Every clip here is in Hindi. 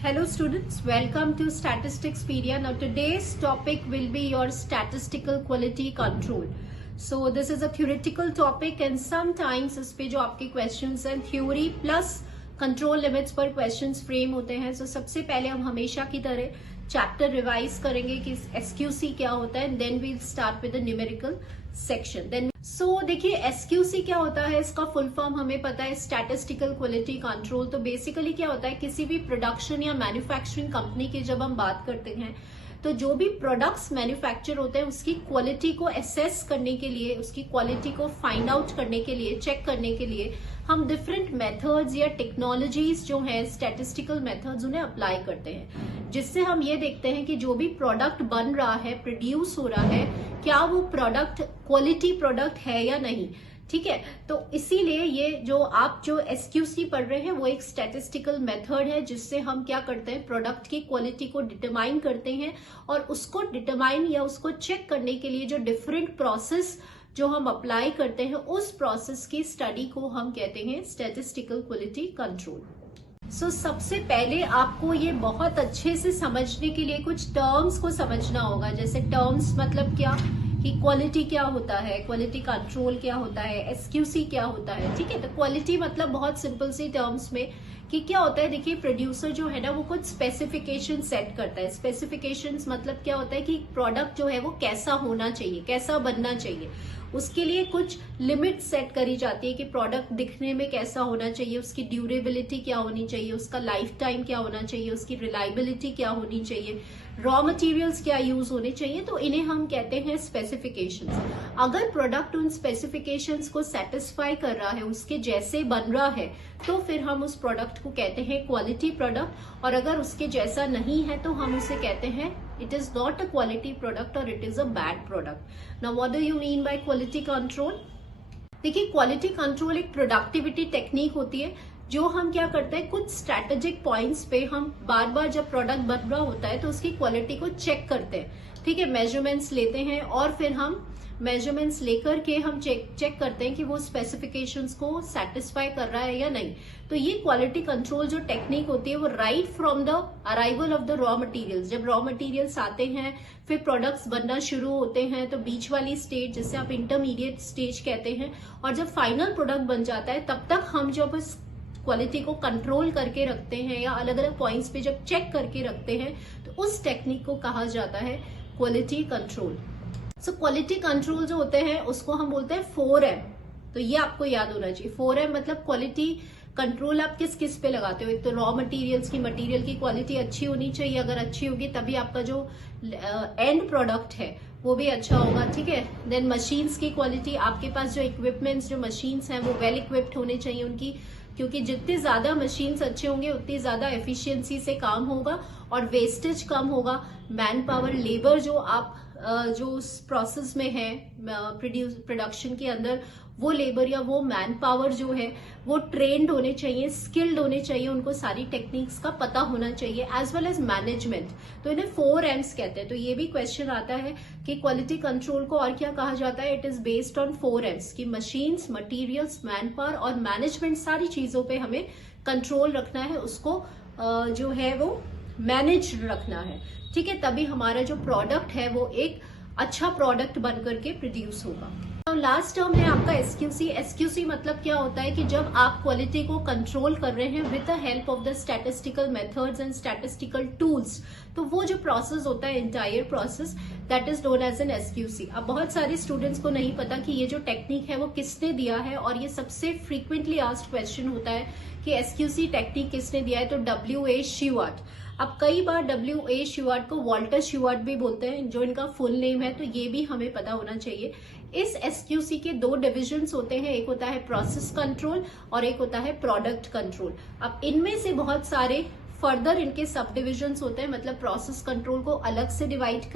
Hello students, welcome to Statisticspedia. Now today's topic will be your statistical quality control. So this is a theoretical topic and sometimes इस पे जो आपके questions हैं theory plus control limits पर questions frame होते हैं. So सबसे पहले हम हमेशा की तरह chapter revise करेंगे कि SQC क्या होता है and then we'll start with the numerical section. Then देखिए SQC क्या होता है, इसका फुल फॉर्म हमें पता है, स्टैटिस्टिकल क्वालिटी कंट्रोल. तो बेसिकली क्या होता है, किसी भी प्रोडक्शन या मैन्युफैक्चरिंग कंपनी की जब हम बात करते हैं तो जो भी प्रोडक्ट्स मैन्युफैक्चर होते हैं उसकी क्वालिटी को असेस करने के लिए, उसकी क्वालिटी को फाइंड आउट करने के लिए, चेक करने के लिए हम डिफरेंट मेथड्स या टेक्नोलॉजीज जो है स्टैटिस्टिकल मेथड्स उन्हें अप्लाई करते हैं, जिससे हम ये देखते हैं कि जो भी प्रोडक्ट बन रहा है, प्रोड्यूस हो रहा है, क्या वो प्रोडक्ट क्वालिटी प्रोडक्ट है या नहीं. ठीक है, तो इसीलिए ये जो SQC पढ़ रहे हैं वो एक स्टैटिस्टिकल मेथड है जिससे हम क्या करते हैं, प्रोडक्ट की क्वालिटी को डिटरमाइन करते हैं और उसको डिटरमाइन या उसको चेक करने के लिए जो डिफरेंट प्रोसेस जो हम अप्लाई करते हैं उस प्रोसेस की स्टडी को हम कहते हैं स्टैटिस्टिकल क्वालिटी कंट्रोल. सबसे पहले आपको ये बहुत अच्छे से समझने के लिए कुछ टर्म्स को समझना होगा. जैसे टर्म्स मतलब क्या, कि क्वालिटी क्या होता है, क्वालिटी कंट्रोल क्या होता है, SQC क्या होता है. ठीक है, तो क्वालिटी मतलब बहुत सिंपल सी टर्म्स में कि क्या होता है, देखिए प्रोड्यूसर जो है ना वो कुछ स्पेसिफिकेशन सेट करता है. स्पेसिफिकेशंस मतलब क्या होता है कि प्रोडक्ट जो है वो कैसा होना चाहिए, कैसा बनना चाहिए. उसके लिए कुछ लिमिट सेट करी जाती है कि प्रोडक्ट दिखने में कैसा होना चाहिए, उसकी ड्यूरेबिलिटी क्या होनी चाहिए, उसका लाइफ टाइम क्या होना चाहिए, उसकी रिलायबिलिटी क्या होनी चाहिए, रॉ मटेरियल्स क्या यूज होने चाहिए. तो इन्हें हम कहते हैं स्पेसिफिकेशंस. अगर प्रोडक्ट उन स्पेसिफिकेशंस को सेटिस्फाई कर रहा है, उसके जैसे बन रहा है, तो फिर हम उस प्रोडक्ट को कहते हैं क्वालिटी प्रोडक्ट. और अगर उसके जैसा नहीं है तो हम उसे कहते हैं it is not a quality product और it is a bad product. Now what do you mean by quality control? देखिए क्वालिटी कंट्रोल एक प्रोडक्टिविटी टेक्निक होती है जो हम क्या करते हैं, कुछ स्ट्रैटेजिक पॉइंट्स पे हम बार बार जब प्रोडक्ट बन रहा होता है तो उसकी क्वालिटी को चेक करते हैं. ठीक है, मेजरमेंट्स लेते हैं और फिर हम मेजरमेंट्स लेकर के हम चेक करते हैं कि वो स्पेसिफिकेशंस को सेटिस्फाई कर रहा है या नहीं. तो ये क्वालिटी कंट्रोल जो टेक्निक होती है वो right from the arrival of the raw materials, जब रॉ मटेरियल्स आते हैं फिर प्रोडक्ट्स बनना शुरू होते हैं, तो बीच वाली स्टेज जिसे आप इंटरमीडिएट स्टेज कहते हैं, और जब फाइनल प्रोडक्ट बन जाता है तब तक हम जब इस क्वालिटी को कंट्रोल करके रखते हैं या अलग अलग पॉइंट्स पे जब चेक करके रखते हैं तो उस टेक्निक को कहा जाता है क्वालिटी कंट्रोल. क्वालिटी कंट्रोल जो होते हैं उसको हम बोलते हैं 4M. तो ये आपको याद होना चाहिए. 4M मतलब क्वालिटी कंट्रोल आप किस किस पे लगाते हो. एक तो रॉ मटेरियल्स की, मटेरियल की क्वालिटी अच्छी होनी चाहिए, अगर अच्छी होगी तभी आपका जो एंड प्रोडक्ट है वो भी अच्छा होगा. ठीक है, देन मशीन्स की क्वालिटी, आपके पास जो इक्विपमेंट्स, जो मशीन्स हैं वो वेल इक्विप्ड होने चाहिए उनकी, क्योंकि जितने ज्यादा मशीन्स अच्छे होंगे उतनी ज्यादा एफिशिएंसी से काम होगा और वेस्टेज कम होगा. मैन पावर, लेबर जो आप जो उस प्रोसेस में है प्रोडक्शन के अंदर, वो लेबर या वो मैन पावर जो है वो ट्रेन्ड होने चाहिए, स्किल्ड होने चाहिए, उनको सारी टेक्निक्स का पता होना चाहिए, एज वेल एज मैनेजमेंट. तो इन्हें 4Ms कहते हैं. तो ये भी क्वेश्चन आता है कि क्वालिटी कंट्रोल को और क्या कहा जाता है. It is based on 4Ms कि मशीन्स, मटीरियल्स, मैन पावर और मैनेजमेंट, सारी चीजों पे हमें कंट्रोल रखना है, उसको जो है वो मैनेज रखना है. ठीक है, तभी हमारा जो प्रोडक्ट है वो एक अच्छा प्रोडक्ट बन करके प्रोड्यूस होगा. लास्ट टर्म है आपका SQC. SQC मतलब क्या होता है कि जब आप क्वालिटी को कंट्रोल कर रहे हैं with the help of the statistical methods and statistical tools, तो वो जो प्रोसेस होता है, entire process, that is known as an SQC. अब बहुत सारे स्टूडेंट्स को नहीं पता कि ये जो टेक्निक है वो किसने दिया है, और ये सबसे फ्रीक्वेंटली आस्क्ड क्वेश्चन होता है कि SQC टेक्निक किसने दिया है. तो W.A. Shewhart. अब कई बार W.A. Shewhart को वॉल्टर श्यूआर्ट भी बोलते हैं, जो इनका फुल नेम है, तो ये भी हमें पता होना चाहिए. इस SQC के दो डिविजन्स होते हैं, एक होता है प्रोसेस कंट्रोल और एक होता है प्रोडक्ट कंट्रोल. अब इनमें से बहुत सारे फर्दर इनके सब डिविजन्स होते हैं, मतलब प्रोसेस कंट्रोल को अलग से डिवाइड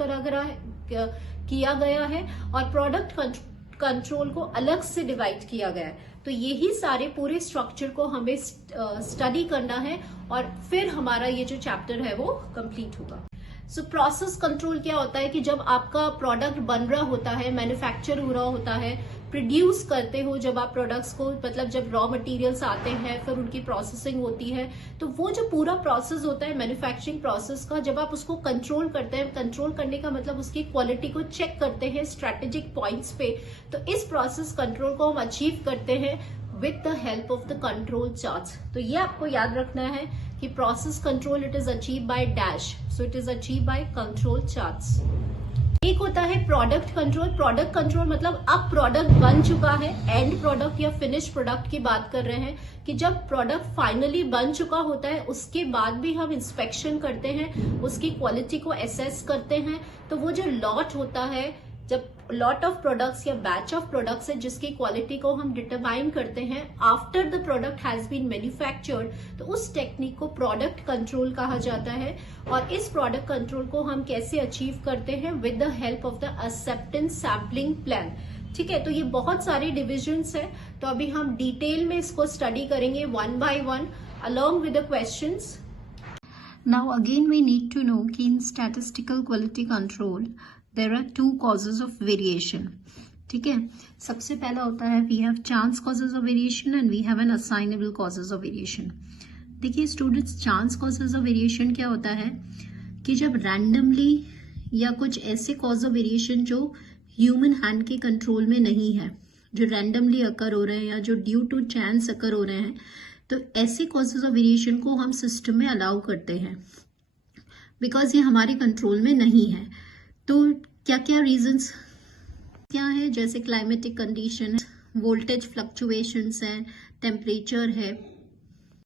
किया गया है और प्रोडक्ट कंट्रोल को अलग से डिवाइड किया गया है. तो यही सारे पूरे स्ट्रक्चर को हमें स्टडी करना है और फिर हमारा ये जो चैप्टर है वो कंप्लीट होगा. सो प्रोसेस कंट्रोल क्या होता है कि जब आपका प्रोडक्ट बन रहा होता है, मैन्युफैक्चर हो रहा होता है, प्रोड्यूस करते हो, जब आप प्रोडक्ट्स को मतलब जब रॉ मटेरियल्स आते हैं फिर उनकी प्रोसेसिंग होती है, तो वो जो पूरा प्रोसेस होता है मैन्युफैक्चरिंग प्रोसेस का, जब आप उसको कंट्रोल करते हैं, कंट्रोल करने का मतलब उसकी क्वालिटी को चेक करते हैं स्ट्रेटेजिक पॉइंट्स पे, तो इस प्रोसेस कंट्रोल को हम अचीव करते हैं with the help of the control charts. तो ये आपको याद रखना है कि process control it is achieve by dash, so it is achieve by control charts. एक होता है प्रोडक्ट कंट्रोल। प्रोडक्ट कंट्रोल मतलब अब प्रोडक्ट बन चुका है, एंड प्रोडक्ट या फिनिश प्रोडक्ट की बात कर रहे हैं कि जब प्रोडक्ट फाइनली बन चुका होता है उसके बाद भी हम इंस्पेक्शन करते हैं, उसकी क्वालिटी को एसेस करते हैं। तो वो जो लॉट होता है, जब लॉट ऑफ प्रोडक्ट्स या बैच ऑफ प्रोडक्ट्स है जिसकी क्वालिटी को हम डिटरमाइन करते हैं after the product has been manufactured, तो उस टेक्निक को प्रोडक्ट कंट्रोल कहा जाता है। और इस प्रोडक्ट कंट्रोल को हम कैसे अचीव करते हैं? With the help of the acceptance sampling plan. ठीक है, तो ये बहुत सारे डिविजन्स है, तो अभी हम डिटेल में इसको स्टडी करेंगे one by one along with the questions. Now again we need to know कि in statistical quality control there are two causes of variation। ठीक है, सबसे पहला होता है we have chance causes of variation and we have an assignable causes of variation। देखिए students, chance causes of variation क्या होता है कि जब randomly या कुछ ऐसे cause of variation जो human hand के कंट्रोल में नहीं है, जो randomly occur हो रहे हैं या जो due to chance occur हो रहे हैं, तो ऐसे causes of variation को हम सिस्टम में अलाउ करते हैं बिकॉज ये हमारे कंट्रोल में नहीं है। तो क्या क्या रीजंस क्या है? जैसे क्लाइमेटिक कंडीशन है, वोल्टेज फ्लक्चुएशंस है, टेम्परेचर है।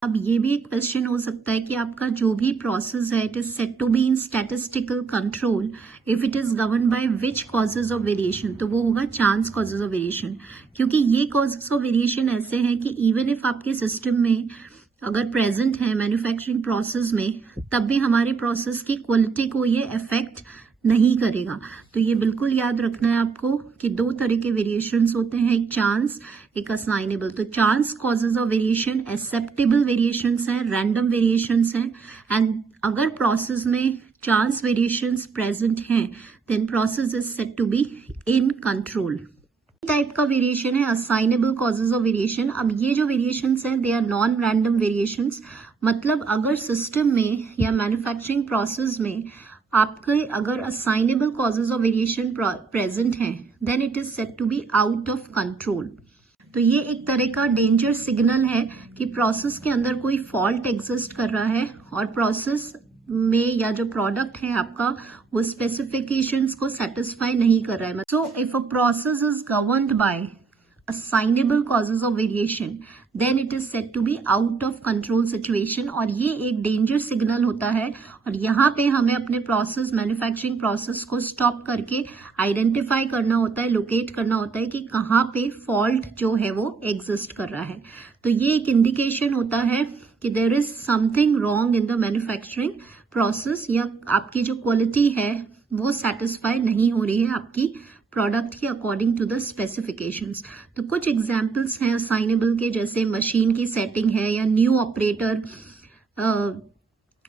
अब ये भी एक क्वेश्चन हो सकता है कि आपका जो भी प्रोसेस है it is set to be in statistical control if it is govern by which causes of variation, तो वो होगा चांस कॉजेज ऑफ वेरिएशन। क्योंकि ये कॉजेज ऑफ वेरिएशन ऐसे हैं कि इवन इफ आपके सिस्टम में अगर प्रेजेंट है मैन्युफैक्चरिंग प्रोसेस में, तब भी हमारे प्रोसेस की क्वालिटी को ये अफेक्ट नहीं करेगा। तो ये बिल्कुल याद रखना है आपको कि दो तरह के वेरिएशंस होते हैं, एक चांस, एक असाइनेबल। तो chance causes of variation acceptable variations हैं, रैंडम वेरिएशंस हैं, एंड अगर प्रोसेस में चांस वेरिएशंस प्रेजेंट हैं then process is set to be in control. Type का वेरिएशन है असाइनेबल कॉजेज ऑफ वेरिएशन। अब ये जो वेरिएशंस हैं they are non random variations, मतलब अगर सिस्टम में या मैन्युफैक्चरिंग प्रोसेस में आपके अगर assignable causes of variation present हैं then it is set to be out of control. तो ये एक तरह का डेंजर सिग्नल है कि प्रोसेस के अंदर कोई फॉल्ट एग्जिस्ट कर रहा है और प्रोसेस में या जो प्रोडक्ट है आपका वो स्पेसिफिकेशंस को सेटिस्फाई नहीं कर रहा है। So if a process is governed by assignable causes of variation then it is set to be out of control situation, और ये एक डेंजर सिग्नल होता है। और यहाँ पे हमें अपने प्रोसेस मैन्युफैक्चरिंग प्रोसेस को स्टॉप करके आइडेंटिफाई करना होता है, लोकेट करना होता है कि कहाँ पे फॉल्ट जो है वो एग्जिस्ट कर रहा है। तो ये एक इंडिकेशन होता है कि there is something wrong in the manufacturing process, या आपकी जो क्वालिटी है वो सेटिस्फाई नहीं हो रही है आपकी प्रोडक्ट के अकॉर्डिंग टू द स्पेसिफिकेशंस। तो कुछ एग्जांपल्स हैं असाइनेबल के, जैसे मशीन की सेटिंग है या न्यू ऑपरेटर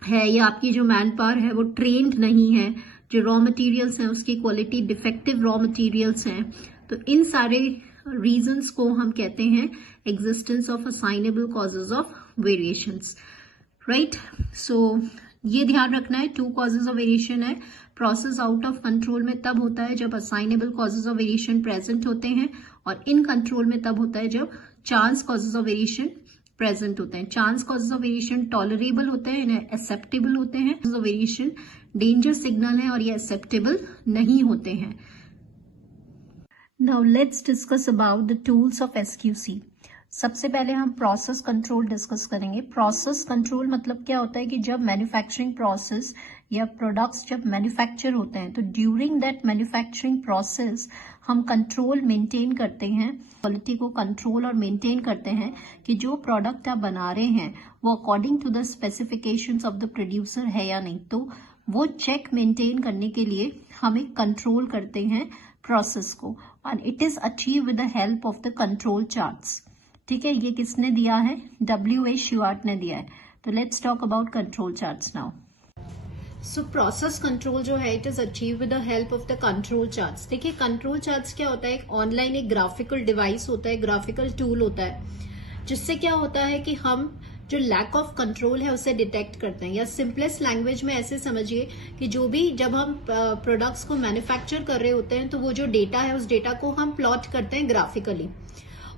है या आपकी जो मैन पावर है वो ट्रेंड नहीं है, जो रॉ मटेरियल्स हैं उसकी क्वालिटी डिफेक्टिव रॉ मटेरियल्स हैं। तो इन सारे रीजंस को हम कहते हैं existence of assignable causes of variations, right. So ये ध्यान रखना है, टू कॉजेज ऑफ वेरिएशन है। प्रोसेस आउट ऑफ कंट्रोल में तब होता है जब assignable causes of variation present होते हैं, और इन कंट्रोल में तब होता है जब chance causes of variation present होते हैं। Chance causes of variation tolerable होते हैं, इन्हें एक्सेप्टेबल होते हैं। Causes of variation danger signal है और ये एक्सेप्टेबल नहीं होते हैं। Now let's discuss about the tools of SQC. सबसे पहले हम प्रोसेस कंट्रोल डिस्कस करेंगे। प्रोसेस कंट्रोल मतलब क्या होता है कि जब मैन्युफैक्चरिंग प्रोसेस या प्रोडक्ट्स जब मैन्युफैक्चर होते हैं तो ड्यूरिंग दैट मैन्युफैक्चरिंग प्रोसेस हम कंट्रोल मेंटेन करते हैं, क्वालिटी को कंट्रोल और मेंटेन करते हैं कि जो प्रोडक्ट आप बना रहे हैं वो according to the specifications of the producer है या नहीं। तो वो चेक मेंटेन करने के लिए हम एक कंट्रोल करते हैं प्रोसेस को, और it is achieve with the help of the control charts. ठीक है, ये किसने दिया है? W.A. Shewhart ने दिया है। तो let's talk about control charts now. So process control जो है it is achieve with the help of the control charts. देखिए कंट्रोल चार्ट्स क्या होता है, एक ऑनलाइन एक ग्राफिकल डिवाइस होता है, ग्राफिकल टूल होता है, जिससे क्या होता है कि हम जो लैक ऑफ कंट्रोल है उसे डिटेक्ट करते हैं। या सिंपलेस्ट लैंग्वेज में ऐसे समझिए कि जो भी जब हम प्रोडक्ट्स को मैन्युफैक्चर कर रहे होते हैं तो वो जो डेटा है उस डेटा को हम प्लॉट करते हैं ग्राफिकली,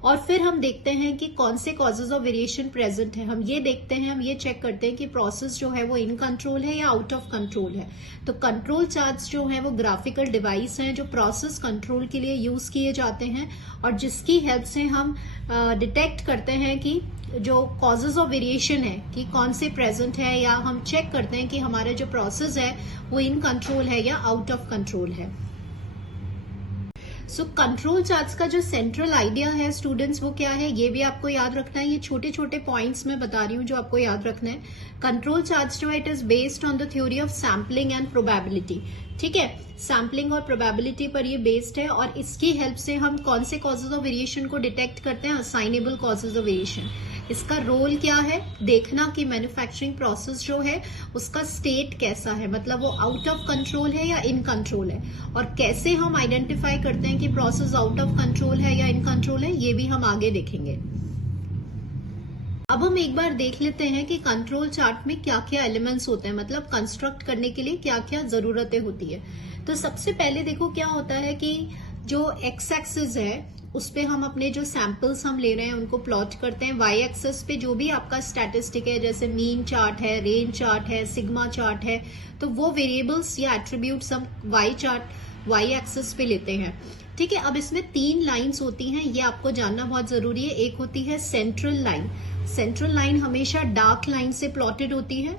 और फिर हम देखते हैं कि कौन से कॉजेज ऑफ वेरिएशन प्रेजेंट है। हम ये देखते हैं, हम ये चेक करते हैं कि प्रोसेस जो है वो इन कंट्रोल है या आउट ऑफ कंट्रोल है। तो कंट्रोल चार्ट्स जो है वो ग्राफिकल डिवाइस हैं जो प्रोसेस कंट्रोल के लिए यूज किए जाते हैं, और जिसकी हेल्प से हम डिटेक्ट करते हैं कि जो कॉजेज ऑफ वेरिएशन है कि कौन से प्रेजेंट है, या हम चेक करते हैं कि हमारा जो प्रोसेस है वो इन कंट्रोल है या आउट ऑफ कंट्रोल है। सो कंट्रोल चार्ट्स का जो सेंट्रल आइडिया है स्टूडेंट्स वो क्या है, ये भी आपको याद रखना है। ये छोटे छोटे पॉइंट्स मैं बता रही हूँ जो आपको याद रखना है। कंट्रोल चार्ट्स जो है it is based on the theory of sampling and probability. ठीक है, सैम्पलिंग और प्रोबेबिलिटी पर ये बेस्ड है, और इसकी हेल्प से हम कौन से कॉजेज ऑफ वेरिएशन को डिटेक्ट करते हैं, असाइनेबल कॉजेज ऑफ वेरिएशन। इसका रोल क्या है, देखना कि मैन्युफैक्चरिंग प्रोसेस जो है उसका स्टेट कैसा है, मतलब वो आउट ऑफ कंट्रोल है या इन कंट्रोल है, और कैसे हम आइडेंटिफाई करते हैं कि प्रोसेस आउट ऑफ कंट्रोल है या इन कंट्रोल है, ये भी हम आगे देखेंगे। अब हम एक बार देख लेते हैं कि कंट्रोल चार्ट में क्या क्या एलिमेंट्स होते हैं, मतलब कंस्ट्रक्ट करने के लिए क्या क्या जरूरतें होती है। तो सबसे पहले देखो क्या होता है कि जो एक्स एक्सिस है उस पे हम अपने जो सैंपल्स हम ले रहे हैं उनको प्लॉट करते हैं। वाई एक्सिस पे जो भी आपका स्टैटिस्टिक है, जैसे मीन चार्ट है, रेंज चार्ट है, सिग्मा चार्ट है, तो वो वेरिएबल्स या एट्रीब्यूट्स हम वाई एक्सिस पे लेते हैं। ठीक है, अब इसमें 3 लाइंस होती हैं, ये आपको जानना बहुत जरूरी है। एक होती है सेंट्रल लाइन। सेंट्रल लाइन हमेशा डार्क लाइन से प्लॉटेड होती है,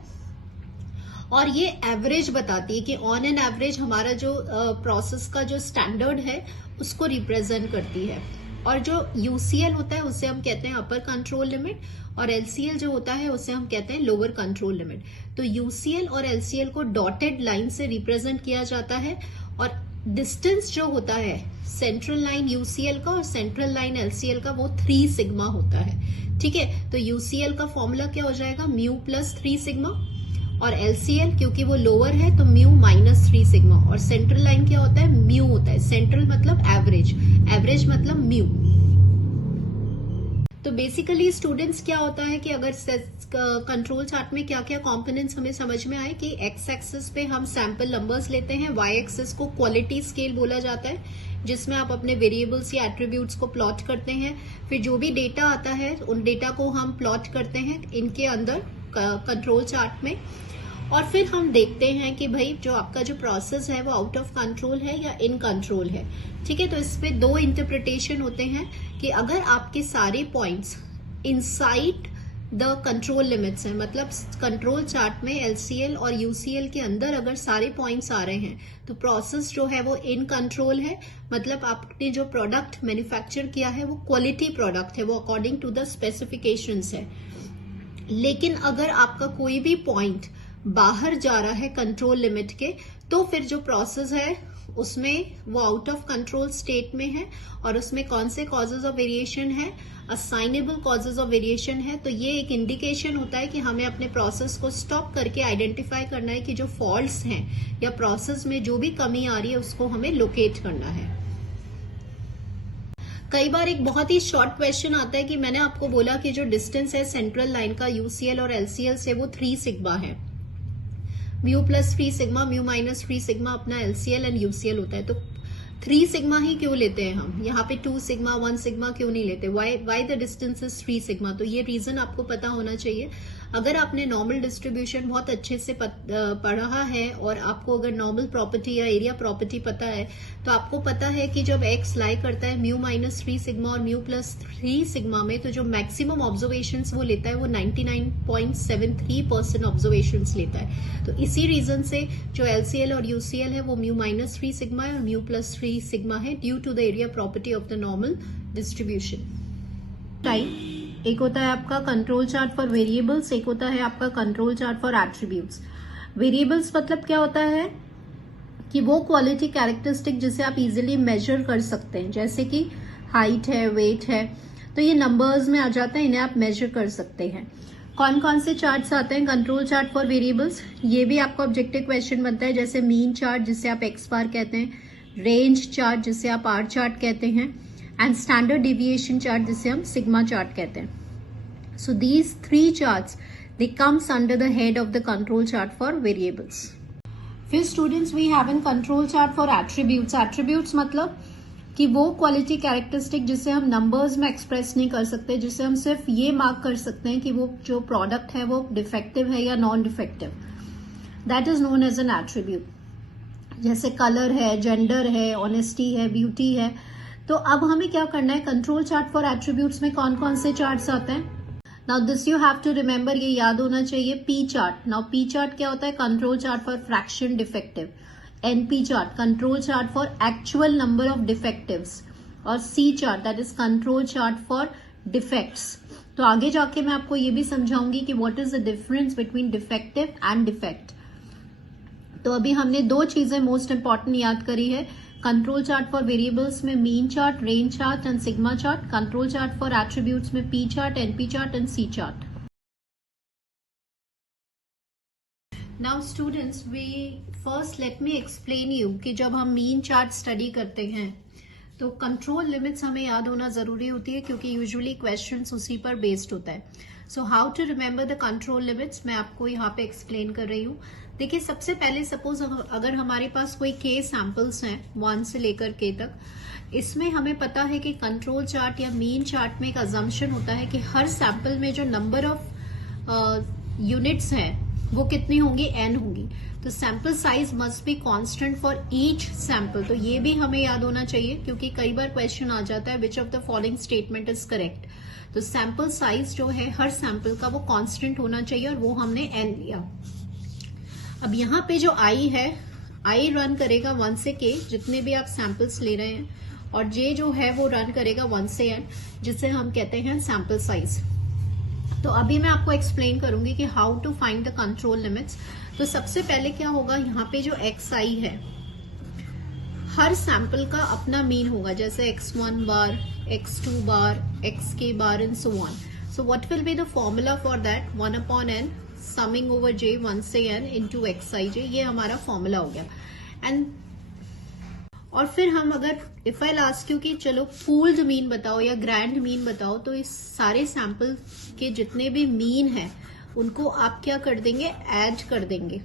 और ये एवरेज बताती है कि ऑन एन एवरेज हमारा जो प्रोसेस का जो स्टैंडर्ड है उसको रिप्रेजेंट करती है। और जो यूसीएल होता है उसे हम कहते हैं अपर कंट्रोल लिमिट, और एलसीएल जो होता है उसे हम कहते हैं लोअर कंट्रोल लिमिट। तो यूसीएल और एलसीएल को डॉटेड लाइन से रिप्रेजेंट किया जाता है, और डिस्टेंस जो होता है सेंट्रल लाइन यूसीएल का और सेंट्रल लाइन एलसीएल का वो 3 सिग्मा होता है। ठीक है, तो यूसीएल का फॉर्मूला क्या हो जाएगा, म्यू प्लस 3 सिग्मा, और एलसीएल क्योंकि वो लोअर है तो म्यू माइनस 3 सिग्मा। और सेंट्रल लाइन क्या होता है, म्यू होता है। सेंट्रल मतलब एवरेज, एवरेज मतलब म्यू। तो बेसिकली स्टूडेंट्स क्या होता है कि अगर कंट्रोल चार्ट में क्या क्या कंपोनेंट्स हमें समझ में आए कि एक्स एक्सिस पे हम सैंपल नंबर्स लेते हैं, वाई एक्सिस को क्वालिटी स्केल बोला जाता है जिसमें आप अपने वेरिएबल्स या एट्रीब्यूट्स को प्लॉट करते हैं। फिर जो भी डेटा आता है उन डेटा को हम प्लॉट करते हैं इनके अंदर कंट्रोल चार्ट में, और फिर हम देखते हैं कि भाई जो आपका जो प्रोसेस है वो आउट ऑफ कंट्रोल है या इन कंट्रोल है। ठीक है, तो इसमें 2 इंटरप्रिटेशन होते हैं कि अगर आपके सारे points inside the control limits हैं, मतलब कंट्रोल चार्ट में एलसीएल और यूसीएल के अंदर अगर सारे पॉइंट्स आ रहे हैं तो प्रोसेस जो है वो इन कंट्रोल है, मतलब आपने जो प्रोडक्ट मैन्युफैक्चर किया है वो क्वालिटी प्रोडक्ट है, वो अकॉर्डिंग टू द स्पेसिफिकेशंस है। लेकिन अगर आपका कोई भी पॉइंट बाहर जा रहा है कंट्रोल लिमिट के, तो फिर जो प्रोसेस है उसमें वो आउट ऑफ कंट्रोल स्टेट में है, और उसमें कौन से कॉजेज ऑफ वेरिएशन है, असाइनेबल कॉजेज ऑफ वेरिएशन है। तो ये एक इंडिकेशन होता है कि हमें अपने प्रोसेस को स्टॉप करके आइडेंटिफाई करना है कि जो फॉल्ट्स हैं या प्रोसेस में जो भी कमी आ रही है उसको हमें लोकेट करना है। कई बार एक बहुत ही शॉर्ट क्वेश्चन आता है कि मैंने आपको बोला कि जो डिस्टेंस है सेंट्रल लाइन का यूसीएल और एलसीएल से वो 3 सिग्मा है। Mu plus 3 sigma, mu minus 3 sigma अपना एलसीएल एंड यूसीएल होता है। तो 3 सिग्मा ही क्यों लेते हैं हम, यहाँ पे 2 सिग्मा 1 सिग्मा क्यों नहीं लेते, why the distance is 3 sigma. तो ये रीजन आपको पता होना चाहिए। अगर आपने नॉर्मल डिस्ट्रीब्यूशन बहुत अच्छे से पढ़ा है और आपको अगर नॉर्मल प्रॉपर्टी या एरिया प्रॉपर्टी पता है तो आपको पता है कि जब एक्स लाई करता है म्यू माइनस 3 सिग्मा और म्यू प्लस 3 सिग्मा में, तो जो मैक्सिमम ऑब्जर्वेशंस वो लेता है वो 99.73% ऑब्जर्वेशंस लेता है। तो इसी रीजन से जो एलसीएल और यूसीएल है वो म्यू माइनस 3 सिग्मा है और म्यू प्लस 3 सिग्मा है, due to the area property of the normal distribution. एक होता है आपका कंट्रोल चार्ट फॉर वेरिएबल्स, एक होता है आपका control chart for attributes. Variables मतलब क्या होता है कि वो क्वालिटी कैरेक्टरिस्टिक जिसे आप इजीली मेजर कर सकते हैं, जैसे कि हाइट है, वेट है, तो ये नंबर्स में आ जाता है, इन्हें आप मेजर कर सकते हैं। कौन कौन से चार्ट्स आते हैं कंट्रोल चार्ट फॉर वेरिएबल्स, ये भी आपका ऑब्जेक्टिव क्वेश्चन बनता है, जैसे मीन चार्ट जिसे आप एक्स बार कहते हैं, रेंज चार्ट जिसे आप आर चार्ट कहते हैं, एंड स्टैंडर्ड डिविएशन चार्ट जिसे हम सिग्मा चार्ट कहते हैं. So these 3 charts they comes under the head of the control chart for variables. फिर students we have an control chart for attributes. Attributes मतलब कि वो क्वालिटी कैरेक्टरिस्टिक जिसे हम नंबर्स में एक्सप्रेस नहीं कर सकते, जिसे हम सिर्फ ये मार्क कर सकते हैं कि वो जो प्रोडक्ट है वो डिफेक्टिव है या non defective, that is known as an attribute. जैसे कलर है, जेंडर है, ऑनेस्टी है, ब्यूटी है. तो अब हमें क्या करना है, कंट्रोल चार्ट फॉर एट्रीब्यूट्स में कौन कौन से चार्ट्स आते हैं. Now this you have to remember, ये याद होना चाहिए. P chart, now P chart क्या होता है, control chart for fraction defective. NP chart, control chart for actual number of defectives, और C chart that is control chart for defects. तो आगे जाके मैं आपको ये भी समझाऊंगी कि what is the difference between defective and defect. तो अभी हमने 2 चीजें मोस्ट इंपॉर्टेंट याद करी है, कंट्रोल चार्ट फॉर वेरिएबल्स में mean chart, range chart and sigma chart, control chart for attributes में P chart, NP chart and C chart. Now students we first let me explain you कि जब हम मीन चार्ट स्टडी करते हैं तो कंट्रोल लिमिट्स हमें याद होना जरूरी होती है, क्योंकि यूजुअली क्वेश्चंस उसी पर बेस्ड होता है. So how to remember the control limits मैं आपको यहाँ पे एक्सप्लेन कर रही हूँ. देखिए सबसे पहले सपोज अगर हमारे पास कोई के सैंपल्स हैं 1 से लेकर के तक, इसमें हमें पता है कि कंट्रोल चार्ट या मीन चार्ट में एक अजम्पशन होता है कि हर सैंपल में जो नंबर ऑफ यूनिट्स हैं वो कितनी होंगी, n होंगी. तो sample size must be constant for each sample. तो ये भी हमें याद होना चाहिए, क्योंकि कई बार क्वेश्चन आ जाता है which of the following statement is correct. तो सैंपल साइज जो है हर सैंपल का वो कांस्टेंट होना चाहिए, और वो हमने n लिया. अब यहाँ पे जो i है, i रन करेगा 1 से k जितने भी आप सैंपल्स ले रहे हैं, और j जो है वो रन करेगा 1 से n जिसे हम कहते हैं सैंपल साइज. तो अभी मैं आपको एक्सप्लेन करूंगी कि how to find the control limits. तो सबसे पहले क्या होगा, यहाँ पे जो xi है हर सैंपल का अपना मीन होगा, जैसे x1 bar, x2 bar, xk bar and so on. So what will be the formula for that, 1/n summing over j 1 से n इनटू xij. ये हमारा फॉर्मूला हो गया. एंड और फिर हम अगर इफ आई आस्क यू कि चलो पूल्ड मीन बताओ या ग्रैंड मीन बताओ, तो इस सारे सैंपल के जितने भी मीन है उनको आप क्या कर देंगे, ऐड कर देंगे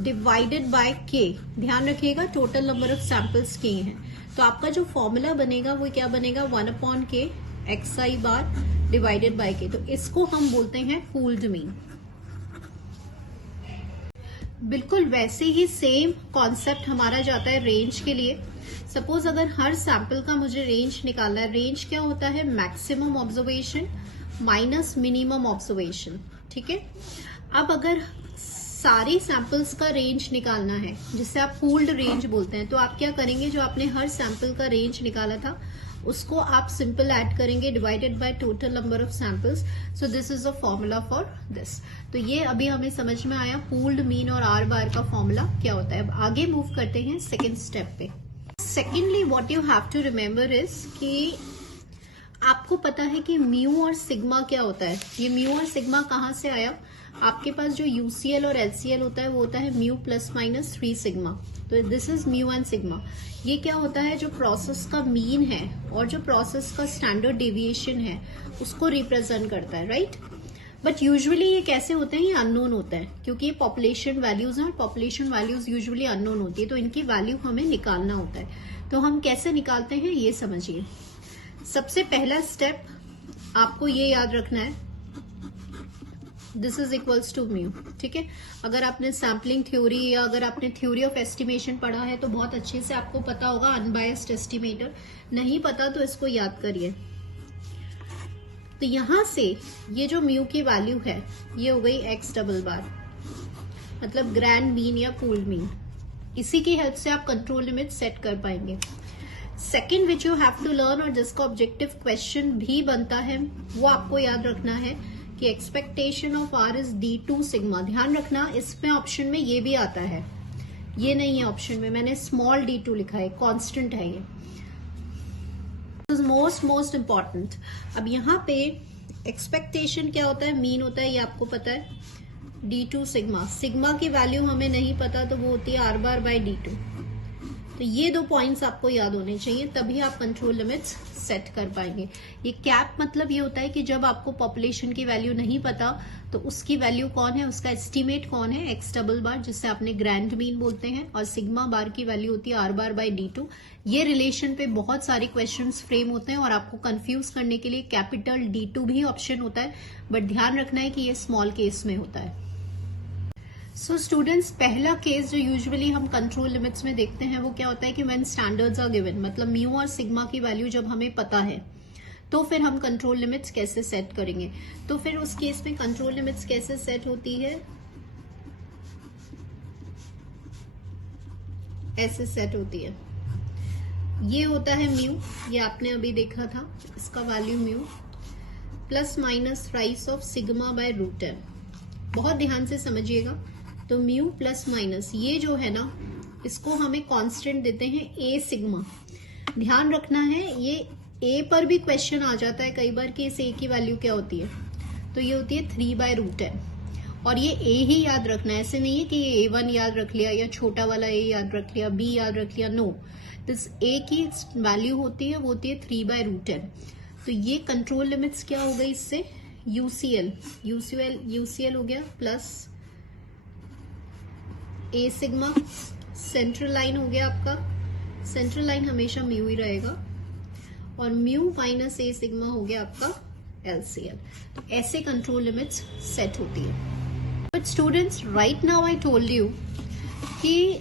डिवाइडेड बाय k. ध्यान रखिएगा total number of samples k हैं. तो आपका जो फॉर्मूला बनेगा वो क्या बनेगा, 1/k xi bar divided by k. तो इसको हम बोलते हैं पूल्ड मीन. बिल्कुल वैसे ही सेम कॉन्सेप्ट हमारा जाता है रेंज के लिए. सपोज अगर हर सैंपल का मुझे रेंज निकालना है, रेंज क्या होता है, maximum observation minus minimum observation. ठीक है. अब अगर सारे सैंपल्स का रेंज निकालना है, जिसे आप पूल्ड रेंज बोलते हैं, तो आप क्या करेंगे, जो आपने हर सैंपल का रेंज निकाला था उसको आप सिंपल ऐड करेंगे divided by total number of samples. So this is a formula for this. तो ये अभी हमें समझ में आया पूल्ड मीन और आर बार का फॉर्मूला क्या होता है. अब आगे मूव करते हैं सेकेंड स्टेप पे. Secondly what you have to remember is कि आपको पता है कि म्यू और सिग्मा क्या होता है. ये म्यू और सिग्मा कहाँ से आया, आपके पास जो यूसीएल और एलसीएल होता है वो होता है म्यू प्लस माइनस 3 सिग्मा. तो this is mu and sigma. ये क्या होता है, जो प्रोसेस का मीन है और जो प्रोसेस का स्टैंडर्ड डेविएशन है उसको रिप्रेजेंट करता है, राइट. बट यूजुअली ये कैसे होते हैं, ये अननोन होता है, क्योंकि ये पॉपुलेशन वैल्यूज हैं और पॉपुलेशन वैल्यूज यूजुअली अननोन होती है. तो इनकी वैल्यू हमें निकालना होता है. तो हम कैसे निकालते हैं ये समझिए. सबसे पहला स्टेप आपको ये याद रखना है, this is equals to mu. ठीक है. अगर आपने सैम्पलिंग थ्योरी या अगर आपने थ्योरी ऑफ एस्टिमेशन पढ़ा है तो बहुत अच्छे से आपको पता होगा अनबायस्ड एस्टिमेटर. नहीं पता तो इसको याद करिए. तो यहां से ये जो म्यू की वैल्यू है ये हो गई x डबल बार, मतलब ग्रैंड मीन या पूल्ड मीन. इसी की हेल्प से आप कंट्रोल लिमिट सेट कर पाएंगे. Second which you have to learn और जिसका ऑब्जेक्टिव क्वेश्चन भी बनता है वो आपको याद रखना है कि expectation of R is d2 sigma. ध्यान रखना इसमें ऑप्शन में ये भी आता है, ये नहीं है ऑप्शन में, मैंने स्मॉल d2 लिखा है, कांस्टेंट है ये. Most important. अब यहाँ पे एक्सपेक्टेशन क्या होता है, मीन होता है, ये आपको पता है, D2 सिग्मा। सिग्मा की वैल्यू हमें नहीं पता तो वो होती है R बार बाय D2। तो ये 2 पॉइंट्स आपको याद होने चाहिए, तभी आप कंट्रोल लिमिट्स सेट कर पाएंगे। ये कैप मतलब ये होता है कि जब आपको पॉपुलेशन की वैल्यू नहीं पता तो उसकी वैल्यू कौन है, उसका एस्टिमेट कौन है, एक्स डबल बार, जिससे आपने ग्रैंड मीन बोलते हैं, और सिग्मा बार की वैल्यू होती है R बार बाय D2। ये रिलेशन पे बहुत सारे क्वेश्चंस फ्रेम होते हैं और आपको कंफ्यूज करने के लिए कैपिटल D2 भी ऑप्शन होता है, बट ध्यान रखना है कि ये स्मॉल केस में होता है। सो स्टूडेंट्स, पहला केस जो यूजुअली हम कंट्रोल लिमिट्स में देखते हैं वो क्या होता है कि व्हेन स्टैंडर्ड्स आर गिवन, मतलब म्यू और सिग्मा की वैल्यू जब हमें पता है तो फिर हम कंट्रोल लिमिट्स कैसे सेट करेंगे। तो फिर उस केस में कंट्रोल लिमिट्स कैसे सेट होती है, ऐसे सेट होती है। ये होता है म्यू, ये आपने अभी देखा था, इसका value mu plus minus rise of sigma by root n। बहुत ध्यान से समझिएगा। तो म्यू प्लस माइनस, ये जो है ना, इसको हमें कांस्टेंट देते हैं ए सिग्मा। ध्यान रखना है, ये ए पर भी क्वेश्चन आ जाता है कई बार कि इस ए की वैल्यू क्या होती है, तो ये होती है 3 बाय रूट n। और ये ए ही याद रखना है, ऐसे नहीं है कि ये A1 याद रख लिया या छोटा वाला ए याद रख लिया, बी याद रख लिया, नो। दिस ए की वैल्यू होती है, वो होती है 3 बाय रूट n। तो ये कंट्रोल लिमिट्स क्या हो गई इससे, यूसीएल हो गया प्लस ए सिग्मा, सेंट्रल लाइन हो गया आपका, सेंट्रल लाइन हमेशा म्यू ही रहेगा, और म्यू माइनस ए सिग्मा हो गया आपका एलसीएल। तो ऐसे कंट्रोल लिमिट्स सेट होती है। But students, right now I told you कि